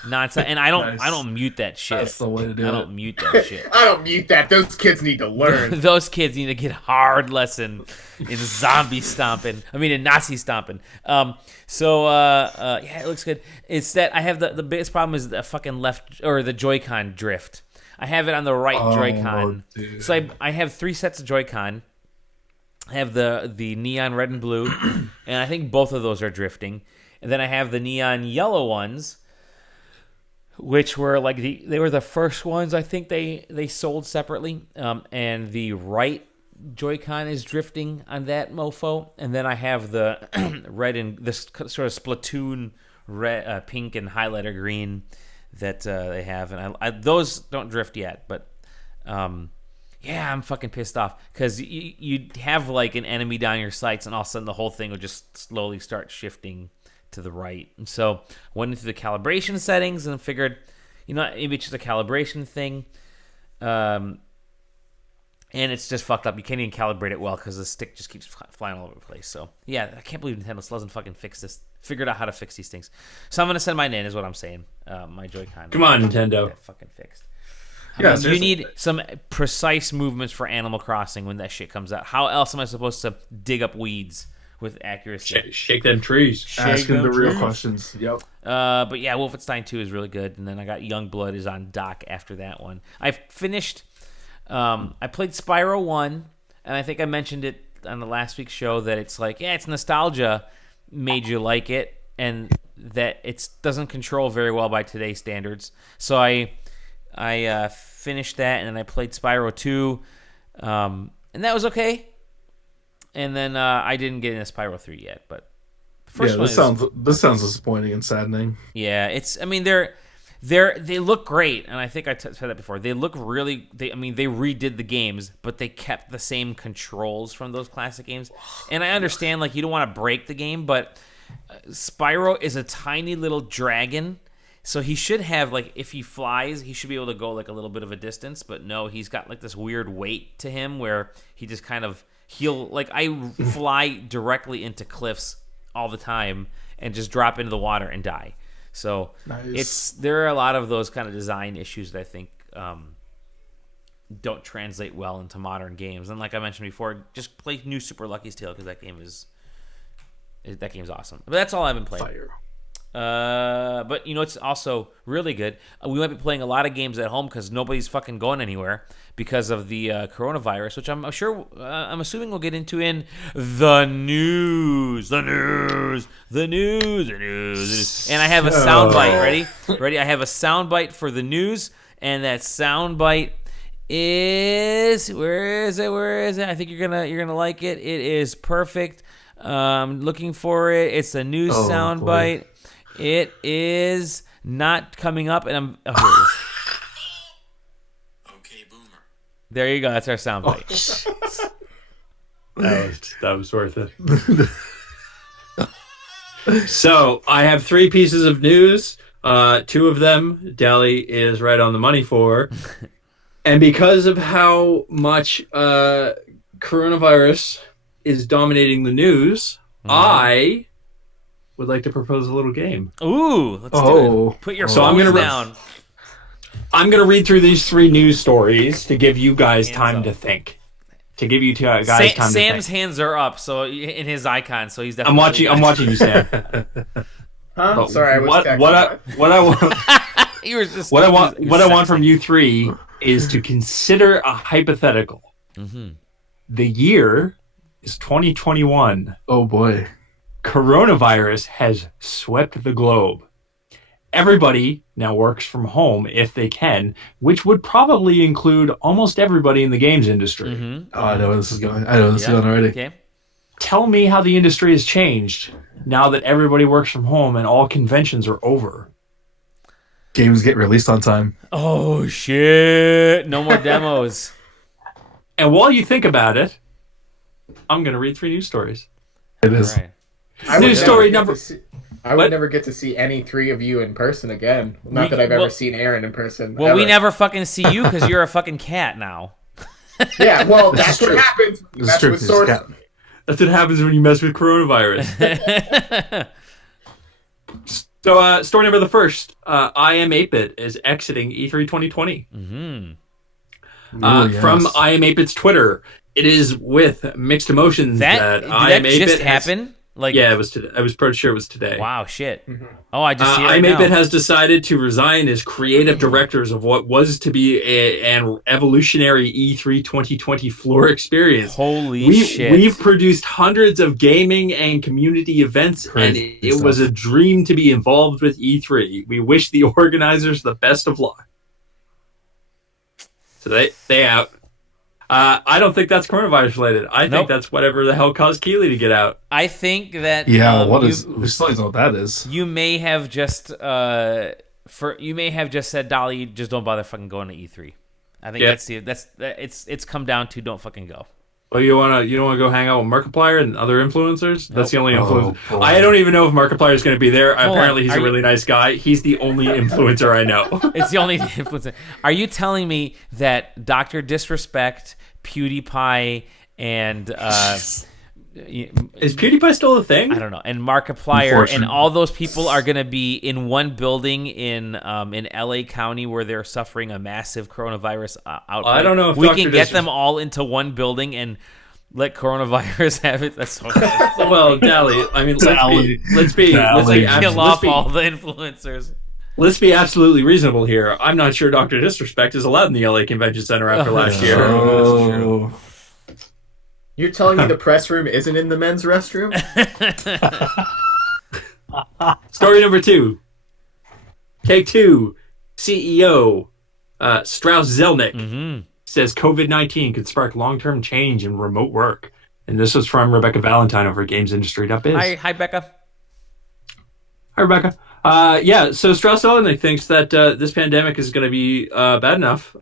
nonsense. And I don't mute that shit. That's the way to do it. I don't mute that shit. I don't mute that. Those kids need to learn. Those kids need to get hard lesson in zombie stomping. In Nazi stomping. It looks good. It's that I have the biggest problem is the fucking left or the Joy-Con drift. I have it on the right Joy-Con. Dude. So I have 3 sets of Joy-Con. I have the neon red and blue, and I think both of those are drifting. And then I have the neon yellow ones, which were like they were the first ones I think they sold separately. And the right Joy-Con is drifting on that mofo. And then I have the red and this sort of Splatoon red, pink and highlighter green that they have. And I those don't drift yet, but I'm fucking pissed off because you'd have like an enemy down your sights, and all of a sudden the whole thing would just slowly start shifting to the right. And so went into the calibration settings and figured, maybe it's just a calibration thing. And it's just fucked up. You can't even calibrate it well because the stick just keeps flying all over the place. So, yeah, I can't believe Nintendo still doesn't fucking fix this. Figured out how to fix these things. So I'm going to send mine in, is what I'm saying. My Joy-Con. Come on, Nintendo. Get fucking fixed. You need some precise movements for Animal Crossing when that shit comes out. How else am I supposed to dig up weeds with accuracy? Shake them trees. Asking the real questions. Yep. But yeah, Wolfenstein 2 is really good. And then I got Youngblood is on dock after that one. I finished... I played Spyro 1, and I think I mentioned it on the last week's show that it's like, it's nostalgia made you like it, and that it doesn't control very well by today's standards. So I finished that, and then I played Spyro 2, and that was okay. And then I didn't get into Spyro 3 yet, but the first one this sounds disappointing and saddening. Yeah, they look great, and I think I said that before. They look really. They redid the games, but they kept the same controls from those classic games. And I understand, like, you don't want to break the game, but Spyro is a tiny little dragon, so he should have, like, if he flies, he should be able to go like a little bit of a distance. But no, he's got like this weird weight to him where he just kind of I fly directly into cliffs all the time and just drop into the water and die. So nice. There are a lot of those kind of design issues that I think don't translate well into modern games. And like I mentioned before, just play New Super Lucky's Tale because that game's awesome. But that's all I've been playing. Fire. But it's also really good. We might be playing a lot of games at home because nobody's fucking going anywhere because of the coronavirus, which I'm assuming we'll get into in the news. And I have a soundbite. Ready? I have a soundbite for the news, and that soundbite is where is it? I think you're gonna like it. It is perfect. Looking for it. It's a new soundbite. It is not coming up, and I'm. Oh, here it is. Okay, boomer. There you go. That's our soundbite. That was worth it. So I have 3 pieces of news. 2 of them, Dally is right on the money for. And because of how much coronavirus is dominating the news, I would like to propose a little game. Ooh, let's do it. Put your phones down. I'm going to read through these 3 news stories to give you guys time to think. To give you guys time to think. Sam's hands are up, so in his icon, so he's definitely. I'm watching you, Sam. Huh? Sorry, I was texting. What I want. You were just. What I want from you 3 is to consider a hypothetical. Mm-hmm. The year is 2021. Oh boy. Coronavirus has swept the globe. Everybody now works from home if they can, which would probably include almost everybody in the games industry. Mm-hmm. Oh, I know where this is going. I know this is going already. Okay. Tell me how the industry has changed now that everybody works from home and all conventions are over. Games get released on time. Oh shit! No more demos. And while you think about it, I'm going to read 3 news stories. It is. All right. News story number. I would never get to see any 3 of you in person again. Not that I've ever seen Aaron in person. Well, ever. we never fucking see you because you're a fucking cat now. Yeah, well, that's what happens. That's what source. That's what happens when you mess with coronavirus. So, story number the first. I Am 8-Bit is exiting E3 2020. Mm-hmm. From I Am 8-Bit's Twitter, it is with mixed emotions that I Am 8-Bit just happen. Like, yeah, it was today. I was pretty sure it was today. Wow, shit. Mm-hmm. Oh, I just see it I right Am now. 8-Bit has decided to resign as creative directors of what was to be an evolutionary E3 2020 floor experience. Holy shit. We've produced hundreds of gaming and community events, and it was a dream to be involved with E3. We wish the organizers the best of luck. So they out. I don't think that's coronavirus related. I think that's whatever the hell caused Keeley to get out. I think that we still don't know what that is. You may have just said, Dolly, just don't bother fucking going to E3. I think it's come down to don't fucking go. Well, you don't want to go hang out with Markiplier and other influencers? Nope. That's the only influencer. Boy. I don't even know if Markiplier is going to be there. Apparently, he's a really nice guy. He's the only influencer I know. It's the only influencer. Are you telling me that Dr. Disrespect, PewDiePie, and is PewDiePie still a thing? I don't know. And Markiplier and all those people are going to be in one building in LA County where they're suffering a massive coronavirus outbreak. I don't know if we can get them all into one building and let coronavirus have it. That's so well, Dally. I mean, let's be kill off all the influencers. Let's be absolutely reasonable here. I'm not sure Dr. Disrespect is allowed in the LA Convention Center after last year. Oh. You're telling me the press room isn't in the men's restroom? Story number 2. Take-Two CEO Strauss Zelnick says COVID-19 could spark long-term change in remote work. And this was from Rebecca Valentine over at GamesIndustry.biz. Hi, Becca. Hi, Rebecca. So Strauss Zelnick thinks that this pandemic is going to be bad enough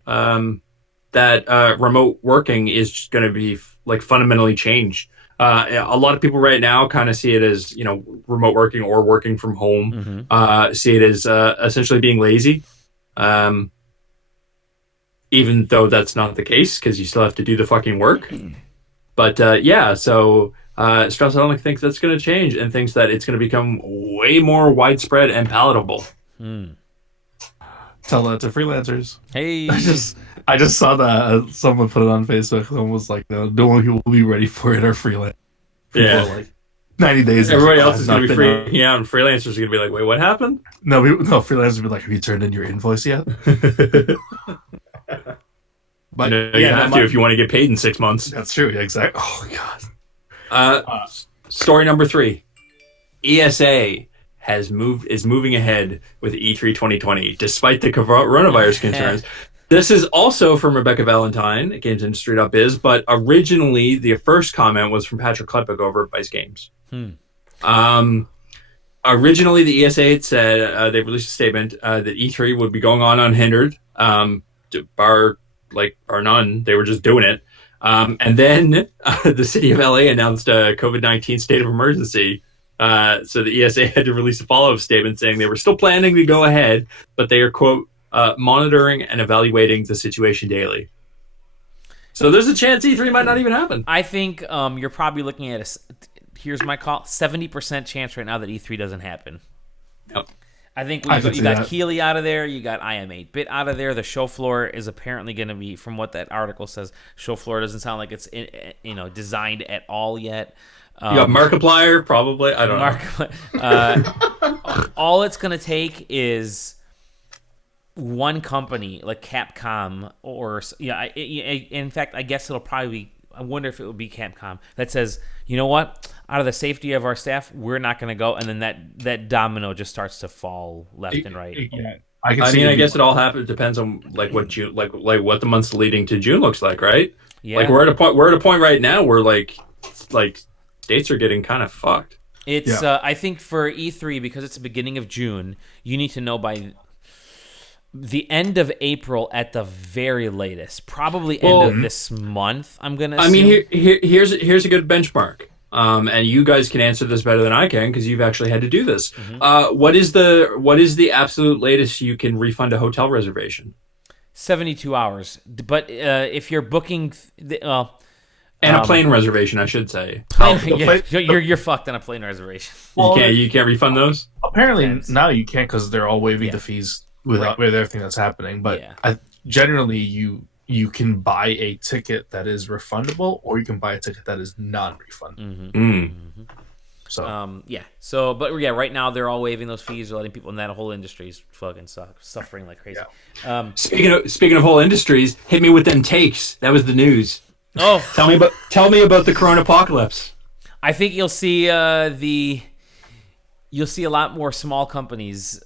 that remote working is going to be fundamentally changed. A lot of people right now kind of see it as remote working or working from home. See it as essentially being lazy, even though that's not the case because you still have to do the fucking work. But so Strauss Zelnick thinks that's going to change and thinks that it's going to become way more widespread and palatable. Tell that to freelancers. Hey, I just saw that someone put it on Facebook. Someone was like, "No one people will be ready for it or freelance." People are like 90 days. Everybody else is going to be freaking out, and freelancers are going to be like, "Wait, what happened?" No, freelancers will be like, "Have you turned in your invoice yet?" But you have to if you want to get paid in 6 months. That's true. Yeah, exactly. Oh god. Story number 3. ESA is moving ahead with E3 2020 despite the coronavirus concerns. This is also from Rebecca Valentine at GamesIndustry.biz, but originally the first comment was from Patrick Klepek over at Vice Games. Originally, the ESA had said they released a statement that E3 would be going on unhindered, bar none. They were just doing it. And then the city of LA announced a COVID-19 state of emergency. So the ESA had to release a follow-up statement saying they were still planning to go ahead, but they are, quote, monitoring and evaluating the situation daily. So there's a chance E3 might not even happen. I think you're probably looking at here's my call, 70% chance right now that E3 doesn't happen. Yep. I think you got Keeley out of there. You got IM8-Bit out of there. The show floor is apparently going to be, from what that article says, show floor doesn't sound like it's designed at all yet. You got Markiplier, probably. I don't know. All it's going to take is one company like Capcom, or in fact, I guess it'll probably be. I wonder if it would be Capcom that says, you know what, out of the safety of our staff, we're not going to go, and then that domino just starts to fall left and right. Yeah. I guess it all happens. Depends on what June, like what the months leading to June looks like, right? Yeah. Like we're at a point right now where like dates are getting kind of fucked. It's I think for E3, because it's the beginning of June, you need to know by the end of April at the very latest, probably end of this month. I'm gonna. I mean, here's a good benchmark. And you guys can answer this better than I can because you've actually had to do this. Mm-hmm. What is the absolute latest you can refund a hotel reservation? 72 hours. But if you're booking, and a plane reservation, I should say. You're fucked on a plane reservation. Well, you can't refund those. Apparently now you can't because they're all waiving the fees with everything that's happening. But generally you can buy a ticket that is refundable, or you can buy a ticket that is non-refundable. Mm-hmm. So, right now they're all waiving those fees. They're letting people, and that whole industry is fucking suffering like crazy. Yeah. Speaking of whole industries, hit me with them takes. That was the news. Oh, tell me about the Corona apocalypse. I think you'll see you'll see a lot more small companies,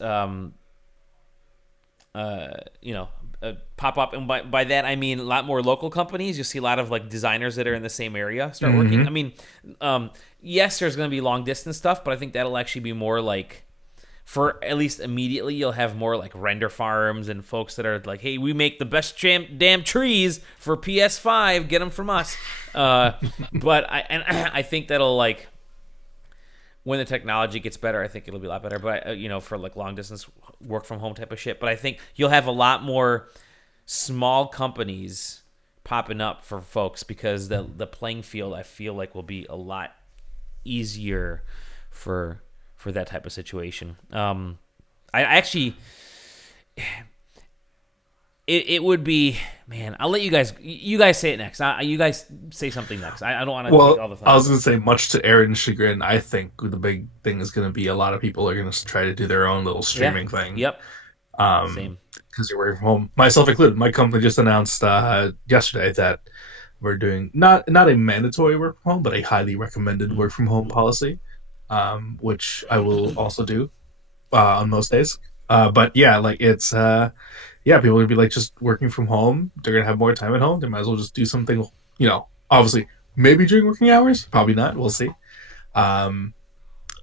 pop up, and by that I mean a lot more local companies. You'll see a lot of like designers that are in the same area start working. I mean, yes, there's going to be long distance stuff, but I think that'll actually be more like, for at least immediately, you'll have more like render farms and folks that are like, hey, we make the best damn trees for PS5, get them from us. But I think that'll, like, when the technology gets better, I think it'll be a lot better. But for like long distance work from home type of shit. But I think you'll have a lot more small companies popping up for folks because the playing field, I feel like, will be a lot easier for that type of situation. I actually, it would be, man. I'll let you guys say it next. You guys say something next. I don't want to take all the fun. I was going to say, much to Aaron's chagrin, I think the big thing is going to be a lot of people are going to try to do their own little streaming thing. Yep. Same. Because you're working from home, myself included. My company just announced yesterday that we're doing not a mandatory work from home, but a highly recommended work from home policy, which I will also do on most days. But yeah, like it's people will be like just working from home. They're gonna have more time at home. They might as well just do something. Obviously, maybe during working hours, probably not. We'll see. And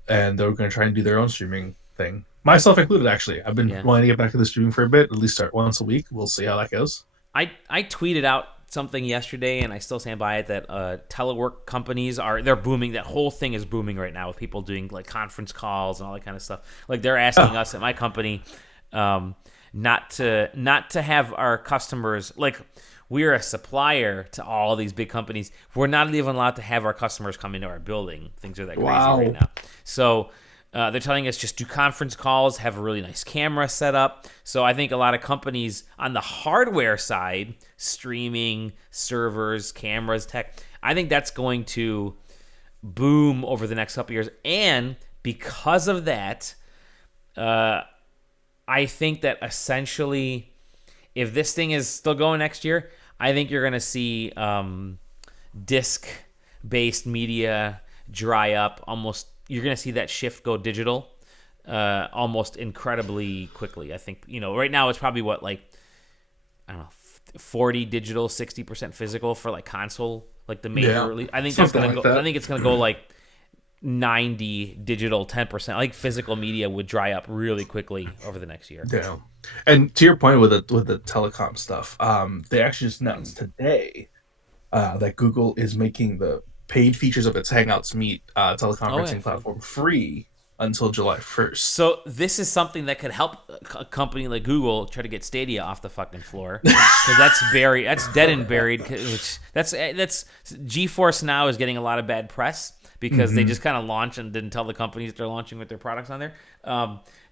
they're gonna try and do their own streaming thing. Myself included, actually. I've been wanting to get back to the streaming for a bit, at least start once a week. We'll see how that goes. I tweeted out something yesterday, and I still stand by it, that telework companies they're booming. That whole thing is booming right now with people doing like conference calls and all that kind of stuff. Like they're asking us at my company not to have our customers, like, we're a supplier to all these big companies. We're not even allowed to have our customers come into our building. Things are that crazy right now. So they're telling us just do conference calls, have a really nice camera set up. So I think a lot of companies on the hardware side, streaming, servers, cameras, tech, I think that's going to boom over the next couple of years. And because of that, I think that essentially, if this thing is still going next year, I think you're going to see disc-based media dry up almost. You're going to see that shift go digital almost incredibly quickly. I think, right now it's probably I don't know, 40 digital, 60% physical for like console, like the major release. I think that's gonna go. I think it's gonna go like 90 digital, 10%. Like physical media would dry up really quickly over the next year. Yeah, and to your point with the telecom stuff, they actually just announced today that Google is making the paid features of its Hangouts Meet teleconferencing platform free until July 1st. So this is something that could help a company like Google try to get Stadia off the fucking floor, because that's dead and buried. Which that's GeForce Now is getting a lot of bad press because they just kind of launched and didn't tell the companies they're launching with their products on there.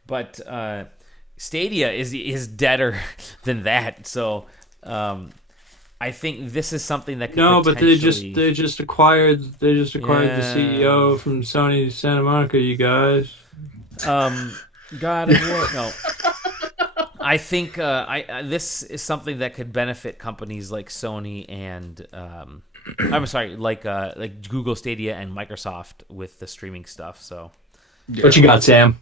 But Stadia is deader than that. So I think this is something that could but they just acquired the CEO from Sony Santa Monica. You guys, God of War. No, I think this is something that could benefit companies like Sony and I'm sorry, like Google Stadia and Microsoft with the streaming stuff. So, what you got, Sam?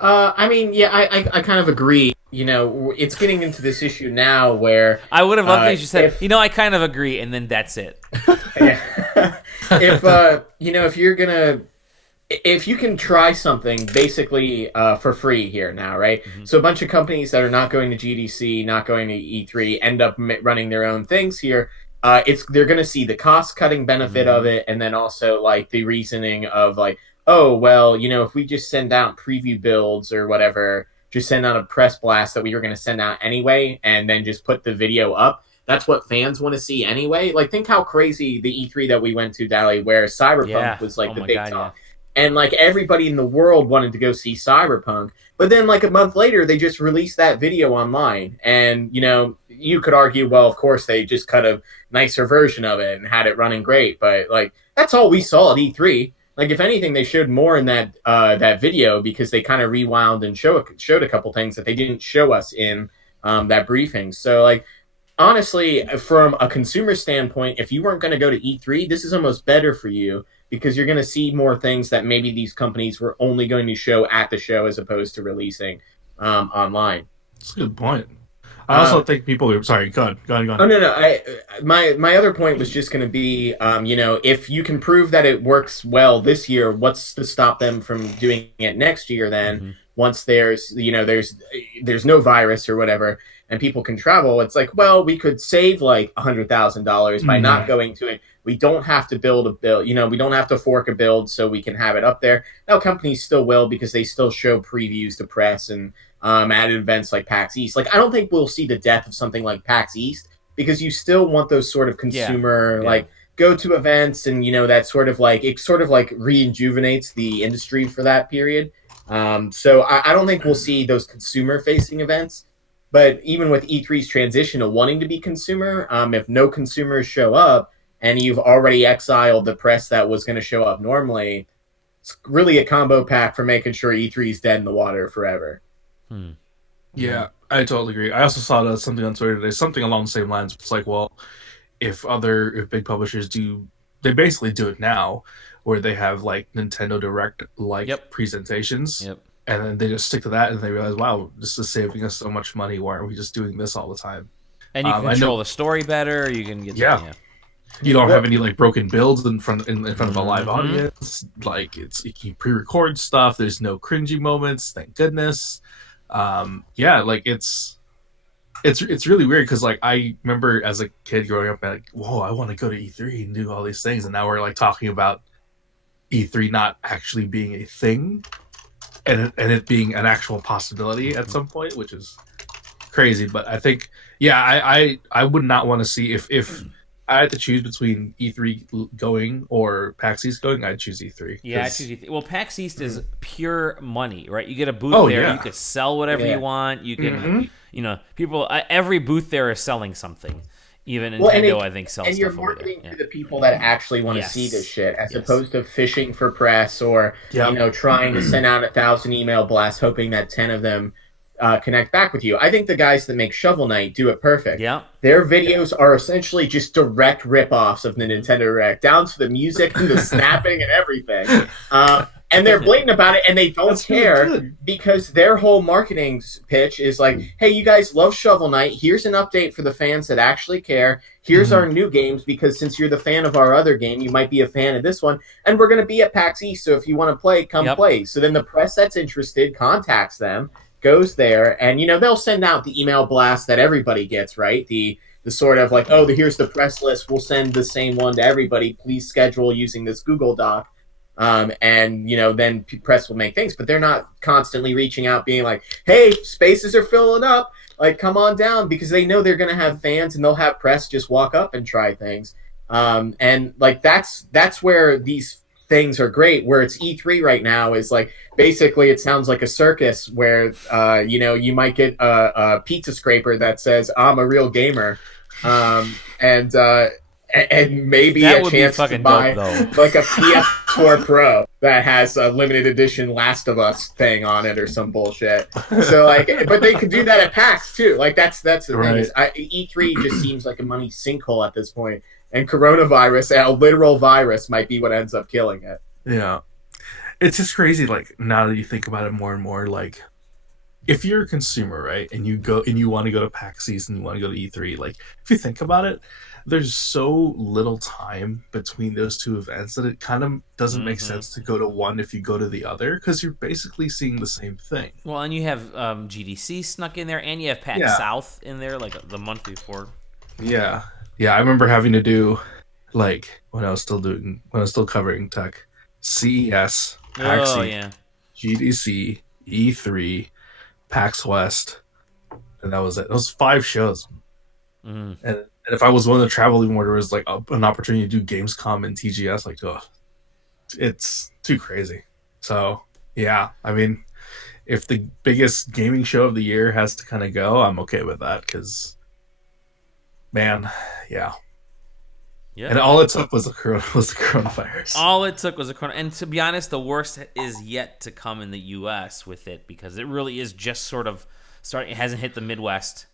I mean, yeah, I kind of agree. You know, it's getting into this issue now where I would have loved if you said, I kind of agree, and then that's it. If you can try something basically for free here now, right? So a bunch of companies that are not going to GDC, not going to E3, end up running their own things here. They're going to see the cost cutting benefit of it, and then also like the reasoning of like, oh well, if we just send out preview builds or whatever. Just send out a press blast that we were going to send out anyway, and then just put the video up. That's what fans want to see anyway. Like, think how crazy the E3 that we went to, Dally, where Cyberpunk was like the big talk. Yeah. And like everybody in the world wanted to go see Cyberpunk. But then like a month later, they just released that video online. And, you could argue, well, of course, they just cut a nicer version of it and had it running great. But like, that's all we saw at E3. Like, if anything, they showed more in that video because they kind of rewound and showed a couple things that they didn't show us in that briefing. So, like, honestly, from a consumer standpoint, if you weren't going to go to E3, this is almost better for you because you're going to see more things that maybe these companies were only going to show at the show as opposed to releasing online. That's a good point. I also think people are... Sorry, go on. Oh, no. My other point was just going to be, if you can prove that it works well this year, what's to stop them from doing it next year then? Once there's no virus or whatever, and people can travel, it's like, well, we could save like $100,000 by not going to it. We don't have to build a build, we don't have to fork a build so we can have it up there. Now, companies still will because they still show previews to press and at events like PAX East. Like, I don't think we'll see the death of something like PAX East because you still want those sort of consumer, like, go to events and, that sort of like, it sort of like rejuvenates the industry for that period. So I don't think we'll see those consumer-facing events. But even with E3's transition to wanting to be consumer, if no consumers show up and you've already exiled the press that was going to show up normally, it's really a combo pack for making sure E3's dead in the water forever. Yeah, I totally agree. I also saw something on Twitter today, something along the same lines. It's like, well, if big publishers they basically do it now, where they have like Nintendo Direct presentations, and then they just stick to that, and they realize, wow, this is saving us so much money. Why aren't we just doing this all the time? And you can control the story better. You can get You don't have any like broken builds in front of a live audience. Like you can pre-record stuff. There's no cringy moments. Thank goodness. It's really weird because like I remember as a kid growing up, like, whoa, I want to go to E3 and do all these things, and now we're like talking about E3 not actually being a thing, and it being an actual possibility at some point, which is crazy. But I think, I would not want to see if I had to choose between E3 going or PAX East going, I'd choose E3. Yeah, I'd choose E3. Well, PAX East is pure money, right? You get a booth there. Yeah. You can sell whatever you want. You can, people, every booth there is selling something. Even Nintendo, I think, sells stuff. And you're marketing to the people that actually want to see this shit, as opposed to fishing for press or, trying to send out 1,000 email blasts, hoping that 10 of them connect back with you. I think the guys that make Shovel Knight do it perfect. Yeah. Their videos are essentially just direct rip-offs of the Nintendo Direct, down to the music and the snapping and everything. And they're blatant about it, and they don't care really because their whole marketing pitch is like, hey, you guys love Shovel Knight. Here's an update for the fans that actually care. Here's our new games, because since you're the fan of our other game, you might be a fan of this one. And we're going to be at PAX East, so if you want to play, come play. So then the press that's interested contacts them, goes there, and, they'll send out the email blast that everybody gets, right? The sort of like, oh, here's the press list. We'll send the same one to everybody. Please schedule using this Google Doc. And then press will make things, but they're not constantly reaching out being like, hey, spaces are filling up, like, come on down, because they know they're going to have fans and they'll have press just walk up and try things. And like, that's where these things are great. Where it's E3 right now is like, basically it sounds like a circus where, you might get a pizza scraper that says, I'm a real gamer. And maybe that a chance to buy like a PS4 Pro that has a limited edition Last of Us thing on it or some bullshit. So like, but they could do that at PAX too. Like that's the thing. Is E3 just seems like a money sinkhole at this point, and coronavirus, a literal virus, might be what ends up killing it. Yeah, it's just crazy. Like, now that you think about it more and more, like, if you're a consumer, right, and you want to go to PAX East and you want to go to E3, like, if you think about it, there's so little time between those two events that it kind of doesn't make sense to go to one if you go to the other, because you're basically seeing the same thing. Well, and you have GDC snuck in there, and you have PAX South in there, like the month before. Yeah, I remember having to do, like, when I was still covering tech, CES, PAX East, GDC, E3, PAX West, and that was it. Those 5 shows. And if I was willing to travel even more, there was like an opportunity to do Gamescom and TGS. Like, it's too crazy. So yeah, I mean, if the biggest gaming show of the year has to kind of go, I'm okay with that, because, man, yeah. And all it took was the coronavirus. All it took was a corona. And to be honest, the worst is yet to come in the U.S. with it, because it really is just sort of starting. It hasn't hit the Midwest.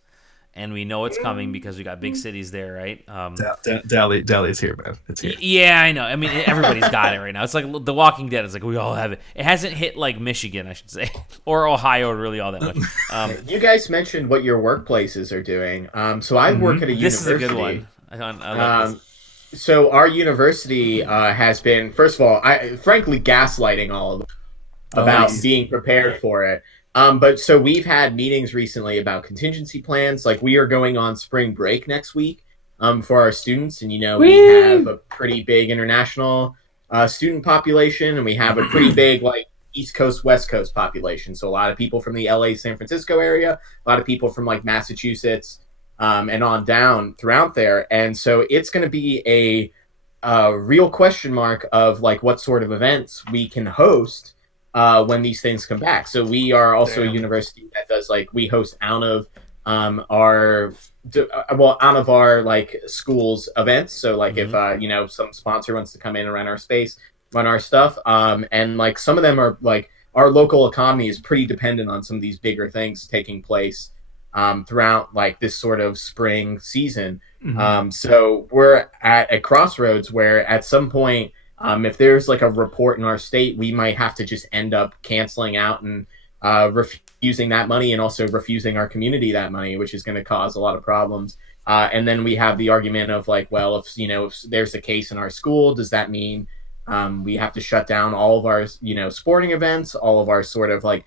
And we know it's coming because we got big cities there, right? Dali's here, man. It's here. Yeah, I know. I mean, everybody's got it right now. It's like The Walking Dead. It's like we all have it. It hasn't hit like Michigan, I should say, or Ohio, really all that much. You guys mentioned what your workplaces are doing. So I work at a university. This is a good one. I like this. So our university has been, first of all, frankly, gaslighting all of them about being prepared for it. But so we've had meetings recently about contingency plans. Like, we are going on spring break next week for our students. And, we have a pretty big international student population, and we have a pretty big, like, East Coast, West Coast population. So a lot of people from the LA, San Francisco area, a lot of people from, like, Massachusetts and on down throughout there. And so it's going to be a real question mark of, like, what sort of events we can host when these things come back. So we are also a university that does, like, we host out of our like schools events. So like if some sponsor wants to come in and rent our space, run our stuff, and like some of them are like, our local economy is pretty dependent on some of these bigger things taking place throughout like this sort of spring season. So we're at a crossroads where at some point, if there's like a report in our state, we might have to just end up canceling out and refusing that money, and also refusing our community that money, which is going to cause a lot of problems. And then we have the argument of like, well, if there's a case in our school, does that mean we have to shut down all of our sporting events, all of our sort of like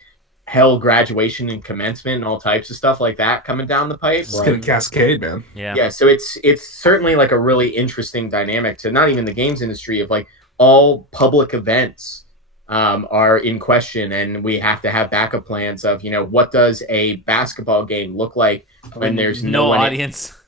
hell graduation and commencement and all types of stuff like that coming down the pipe? It's gonna cascade, man. Yeah. So it's certainly like a really interesting dynamic to not even the games industry of like, all public events are in question, and we have to have backup plans of what does a basketball game look like when there's no audience,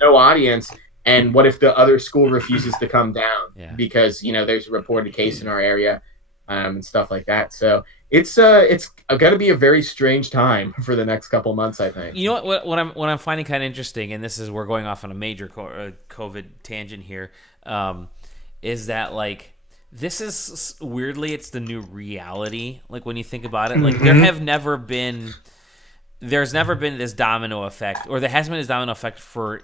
no audience, and what if the other school refuses to come down because there's a reported case in our area, and stuff like that. So it's going to be a very strange time for the next couple months, I think. You know what I'm finding kind of interesting, and this is, we're going off on a major COVID tangent here. Is that like, this is weirdly, it's the new reality. Like when you think about it, like there have never been there's never been this domino effect, or there hasn't been this domino effect for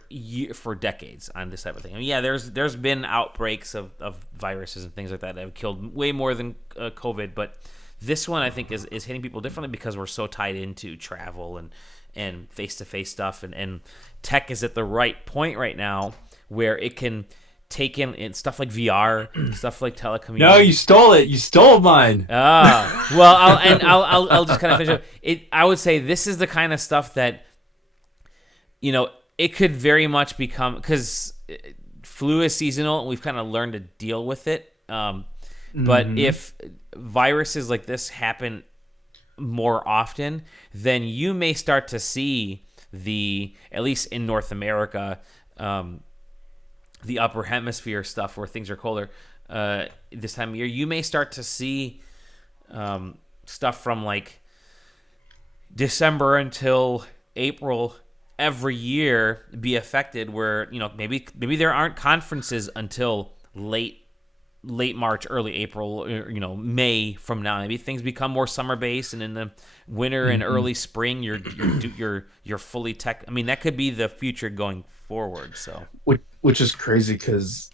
decades on this type of thing. I mean, yeah, there's been outbreaks of viruses and things like that have killed way more than COVID, but this one I think is hitting people differently because we're so tied into travel and face-to-face stuff, and tech is at the right point right now where it can take in stuff like VR, stuff like telecommunications. No, you stole it. You stole mine. Well, I'll just kind of finish up. I would say this is the kind of stuff that, it could very much become, because flu is seasonal and we've kind of learned to deal with it. But if viruses like this happen more often, then you may start to see at least in North America, the upper hemisphere stuff where things are colder this time of year, you may start to see stuff from like December until April every year be affected, where maybe there aren't conferences until late March, early April, or, May from now. Maybe things become more summer based, and in the winter and early spring you're fully tech. I mean, that could be the future going forward. So which is crazy because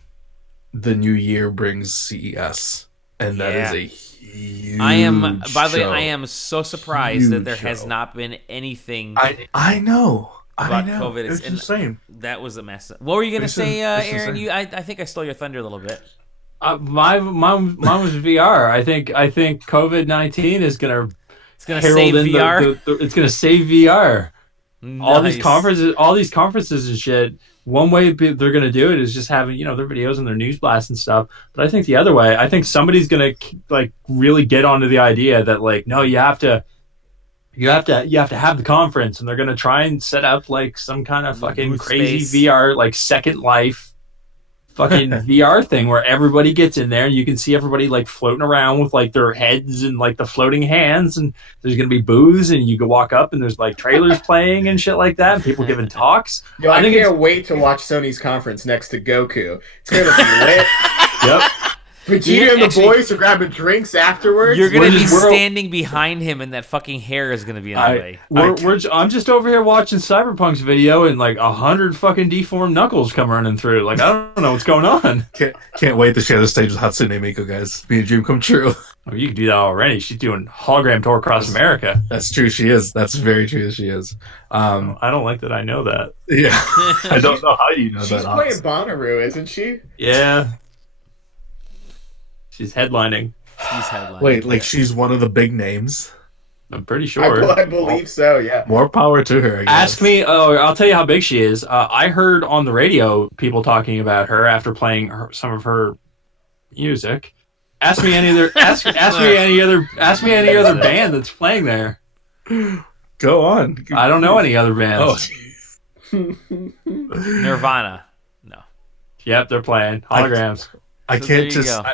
the new year brings CES, and that is a huge By the way, show. I am so surprised that there has not been anything. I know. About COVID. It's insane. That was a mess. What were you gonna say, Aaron? I think I stole your thunder a little bit. Mine was VR. I think COVID-19 is gonna save VR. It's gonna save VR. Nice. All these conferences and shit. One way they're gonna do it is just having their videos and their news blasts and stuff. But I think the other way, I think somebody's gonna like really get onto the idea that like, no, you have to have the conference, and they're gonna try and set up like some kind of fucking crazy space. VR, like Second Life fucking VR thing where everybody gets in there and you can see everybody like floating around with like their heads and like the floating hands, and there's gonna be booths, and you can walk up and there's like trailers playing and shit like that, and people giving talks. I can't wait to watch Sony's conference next to Goku. It's gonna be lit. Yep. Vegeta and the boys are grabbing drinks afterwards. You're gonna be standing behind him, and that fucking hair is gonna be in the way. I'm just over here watching Cyberpunk's video, and like 100 fucking deformed Knuckles come running through. Like, I don't know what's going on. Can't wait to share the stage with Hatsune Miku, guys. Be a dream come true. Oh, you can do that already. She's doing hologram tour across America. That's true. She is. That's very true. She is. I don't like that I know that. Yeah. I don't know how you know that. She's playing Bonnaroo, isn't she? Yeah. She's headlining. Wait, like she's one of the big names? I'm pretty sure. I believe so, yeah. More power to her, I guess. Ask me. Oh, I'll tell you how big she is. I heard on the radio people talking about her after playing some of her music. Ask me any other. Ask me any other. Ask me any other band that's playing there. Go on. I don't know any other bands. Oh, Nirvana. No. Yep, they're playing holograms. I So can't there you just. go.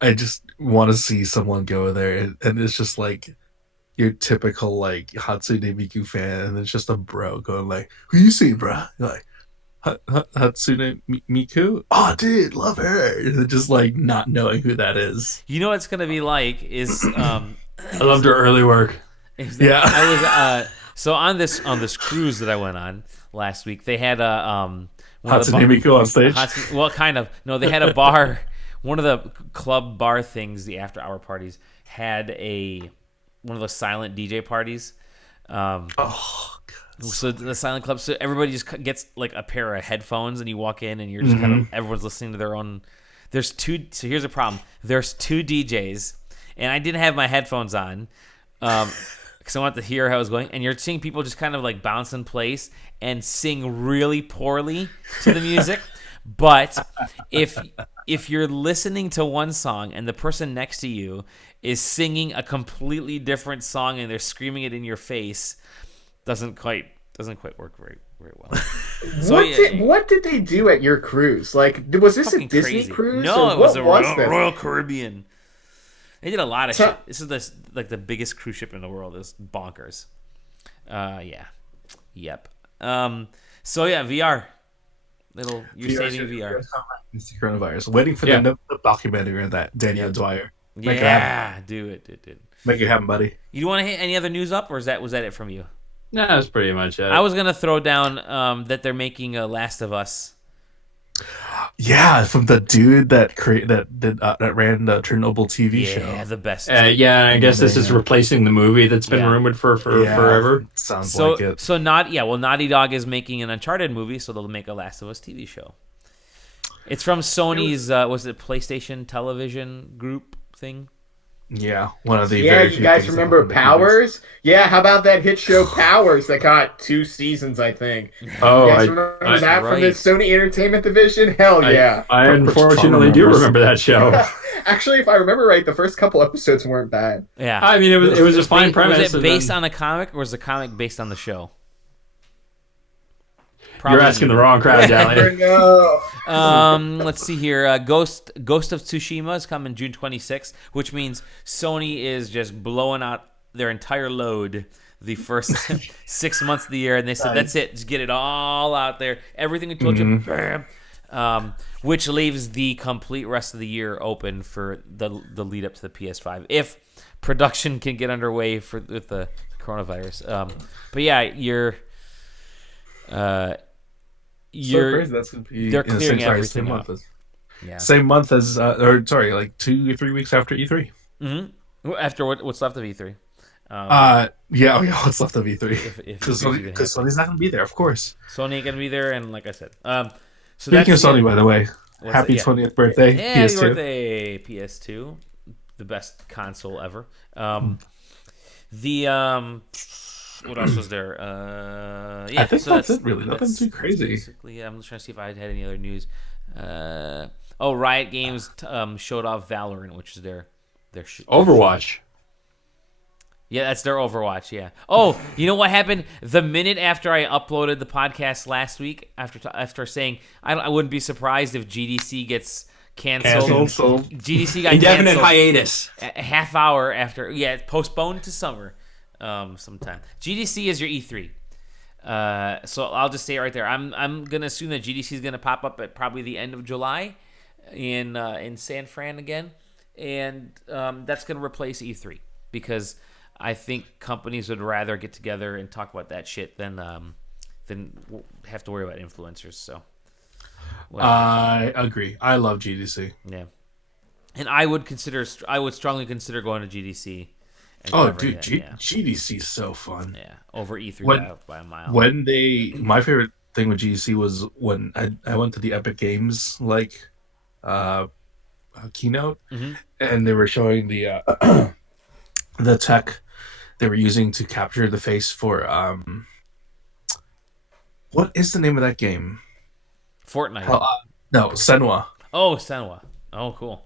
I just want to see someone go there, and it's just like your typical like Hatsune Miku fan, and it's just a bro going like, "Who you see, bro?" You're like, Hatsune Miku? Oh, dude, love her. And then just like not knowing who that is. You know what it's gonna be like is I loved her early work. Yeah. I was so on this cruise that I went on last week. They had a Hatsune Miku on stage. Well, kind of. No, they had a bar. One of the club bar things, the after-hour parties, had one of those silent DJ parties. Oh, God. So the silent club. So everybody just gets like a pair of headphones, and you walk in, and you're just kind of everyone's listening to their own. There's two. So here's the problem. There's two DJs, and I didn't have my headphones on. Because I wanted to hear how it was going, and you're seeing people just kind of like bounce in place and sing really poorly to the music. But if you're listening to one song and the person next to you is singing a completely different song and they're screaming it in your face, doesn't quite work very well. So, what did they do at your cruise? Like, was this a Disney crazy. cruise? No, or it was what a this? Royal Caribbean. They did a lot of shit. This is like the biggest cruise ship in the world. It's bonkers. Yeah. Yep. So yeah, VR. You're saving VR. It's the coronavirus. Waiting for the documentary on that. Daniel Dwyer. Yeah, do it. Make it happen, buddy. You want to hit any other news up, or was that it from you? No, that's pretty much it. I was gonna throw down that they're making a Last of Us. Yeah, from the dude that ran the Chernobyl TV show. Yeah, the best. Yeah, I guess this is replacing the movie that's been rumored for forever. Sounds like it. So Naughty Dog is making an Uncharted movie, so they'll make a Last of Us TV show. It's from Sony's was it PlayStation Television Group thing? Yeah, one of the you guys remember Powers? Yeah, how about that hit show Powers that got 2 seasons, I think. Oh, you guys remember that from the Sony Entertainment Division? Hell yeah. I unfortunately do remember that show. Actually, if I remember right, the first couple episodes weren't bad. Yeah. I mean, it was a fine premise. Was it based on a comic, or was the comic based on the show? You're asking the wrong crowd, Dally. Let's see here. Ghost of Tsushima is coming June 26th, which means Sony is just blowing out their entire load the first 6 months of the year, and they said, that's it. Just get it all out there. Everything we told you, bam. Which leaves the complete rest of the year open for the lead up to the PS5. If production can get underway with the coronavirus. But yeah, you're crazy. That's gonna be they're clearing everything up. Same month as like 2 or 3 weeks after E3. Mm-hmm. After what's left of E3. What's left of E3? Because Sony's not gonna be there, of course. Sony ain't gonna be there, and like I said, so speaking of Sony, by the way, happy 20th birthday, PS2. Happy birthday, PS2, the best console ever. What else was there? I think that's it, really. Nothing too crazy. Basically, I'm just trying to see if I had any other news. Riot Games showed off Valorant, which is their Overwatch. Yeah, that's their Overwatch, yeah. Oh, you know what happened? The minute after I uploaded the podcast last week, after saying I wouldn't be surprised if GDC gets canceled. GDC got indefinite canceled hiatus. A half hour after, postponed to summer sometime. GDC is your E3. So I'll just say it right there. I'm gonna assume that GDC is gonna pop up at probably the end of July in San Fran again, and that's gonna replace E3 because I think companies would rather get together and talk about that shit than have to worry about influencers. So I agree. I love GDC. Yeah, and I would strongly consider going to GDC. Oh, dude, GDC is so fun. Yeah, over E3 by a mile. My favorite thing with GDC was when I went to the Epic Games keynote, and they were showing the the tech they were using to capture the face for what is the name of that game? Fortnite. No, Senua. Oh, Senua. Oh, cool.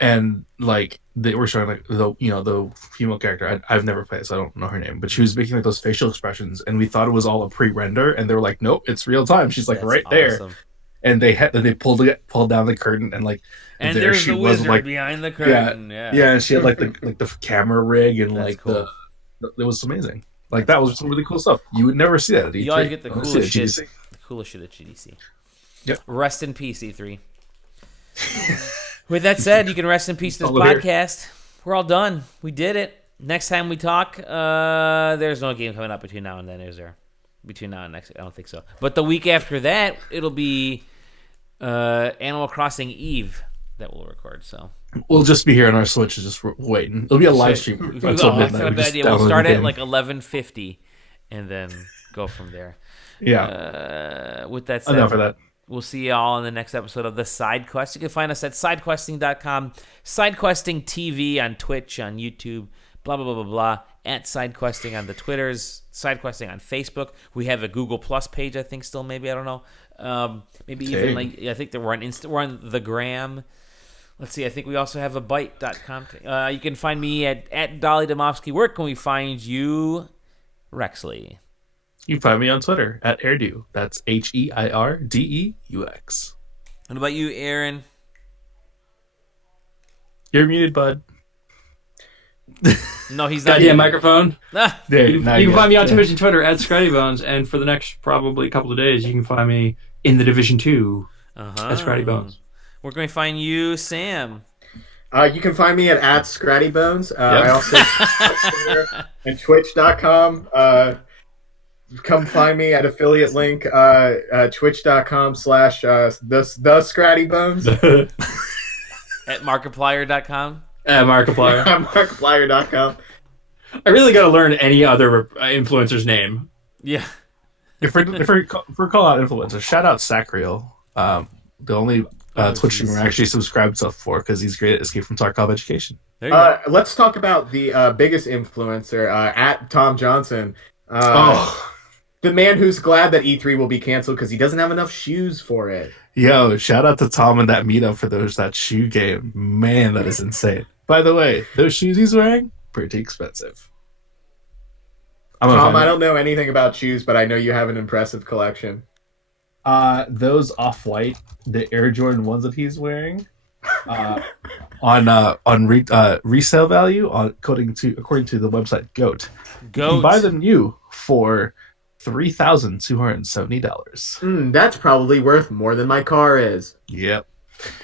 And like they were showing like the female character. I've never played, so I don't know her name, but she was making like those facial expressions, and we thought it was all a pre-render, and they were like, nope, it's real time. She's like right there, and they pulled down the curtain, and like and there she was like behind the curtain. Yeah, and she had like the camera rig and that's like cool. It was amazing. Like that was some really cool stuff. You would never see that at E3. You always get the coolest shit. The coolest shit at GDC. Yep. Rest in peace, E3. With that said, you can rest in peace this podcast. We're all done. We did it. Next time we talk, there's no game coming up between now and then, is there? Between now and next, I don't think so. But the week after that, it'll be Animal Crossing Eve that we'll record. So we'll just be here on our Switch, just waiting. It'll be a live stream until midnight. We'll start at like 11:50, and then go from there. Yeah. With that said, enough for that. We'll see you all in the next episode of The SideQuest. You can find us at sidequesting.com, SideQuesting TV on Twitch, on YouTube, blah, blah, blah, blah, blah, at SideQuesting on the Twitters, SideQuesting on Facebook. We have a Google Plus page, I think, still, maybe, I don't know. Even, like, I think that we're on the Gram. Let's see, I think we also have a Byte.com. You can find me at Dolly Domofsky. Where can we find you, Rexley? You can find me on Twitter at Airdew. That's HeirDeux. What about you, Aaron? You're muted, bud. No, he's not. Goddamn microphone. You can find me on Twitch and Twitter at ScrattyBones, and for the next probably couple of days, you can find me in the Division 2 at ScrattyBones. We're going to find you, Sam. You can find me at ScrattyBones. I also and Twitch.com. come find me at affiliate link twitch.com/the Scratty Bones. At Markiplier.com. At Markiplier. At Markiplier.com. I really got to learn any other influencer's name. Yeah. If we're calling out influencers, shout out Sacriel, the only Twitch streamer I actually subscribed to for because he's great at Escape from Tarkov Education. There you go. Let's talk about the biggest influencer at Tom Johnson. The man who's glad that E3 will be canceled because he doesn't have enough shoes for it. Yo, shout out to Tom and that meetup for that shoe game. Man, that is insane. By the way, those shoes he's wearing, pretty expensive. Tom, I don't know anything about shoes, but I know you have an impressive collection. Those Off-White, the Air Jordan ones that he's wearing, on resale value, according to the website Goat, you can buy them new for $3,270. That's probably worth more than my car is. Yep.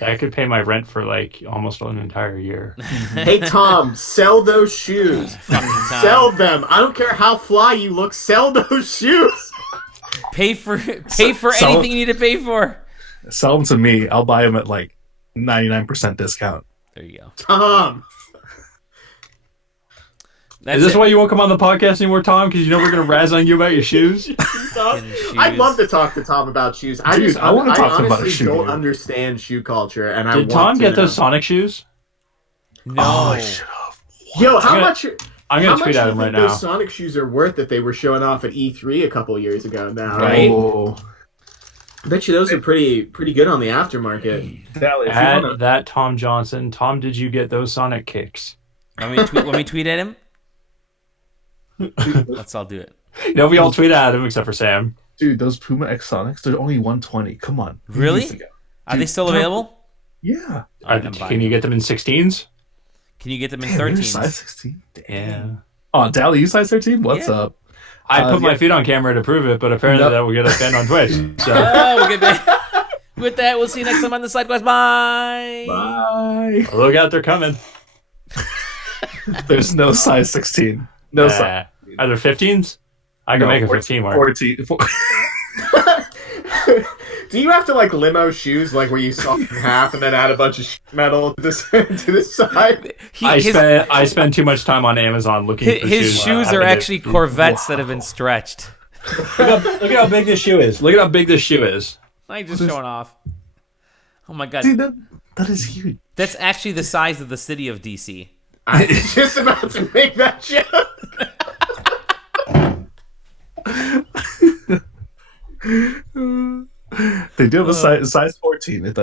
That could pay my rent for like almost an entire year. Hey Tom, sell those shoes. Sell them. I don't care how fly you look. Sell those shoes. Pay for anything you need to pay for. Sell them to me. I'll buy them at like 99% discount. There you go. Tom. Is this why you won't come on the podcast anymore, Tom? Because you know we're going to razz on you about your shoes? I'd love to talk to Tom about shoes. I want to talk about shoes. I don't understand shoe culture, and Did Tom get those Sonic shoes? No. Oh, I should have. Yo, how much? I'm going to tweet at him right now. Those Sonic shoes are worth that they were showing off at E3 a couple years ago now, right? Oh. I bet you those are pretty good on the aftermarket. Add that Tom Johnson. Tom, did you get those Sonic kicks? Let me tweet at him. Let's all do it. No, we all tweet at him except for Sam. Dude, those Puma X Sonics, they're only 120. Come on. Really? Are they still available? Yeah. Can you get them in 16s? Can you get them in Damn, 13s? size 16? Yeah. Oh, Dally, you size 13? What's up? I put my feet on camera to prove it, but apparently that will get us banned on Twitch. So. We'll get back. With that, we'll see you next time on the SideQuest. Bye. Bye. Look out, they're coming. There's no size 16. No size. Are there 15s? I can make a 15 work. 14. Do you have to like limo shoes, like where you saw in half and then add a bunch of sheet metal to the side? I spend too much time on Amazon looking for shoes. His shoes are actually Corvettes that have been stretched. Look at how big this shoe is. Look at how big this shoe is. I'm just showing off. Oh my god. Dude, that is huge. That's actually the size of the city of DC. I was just about to make that joke. They do have a size 14.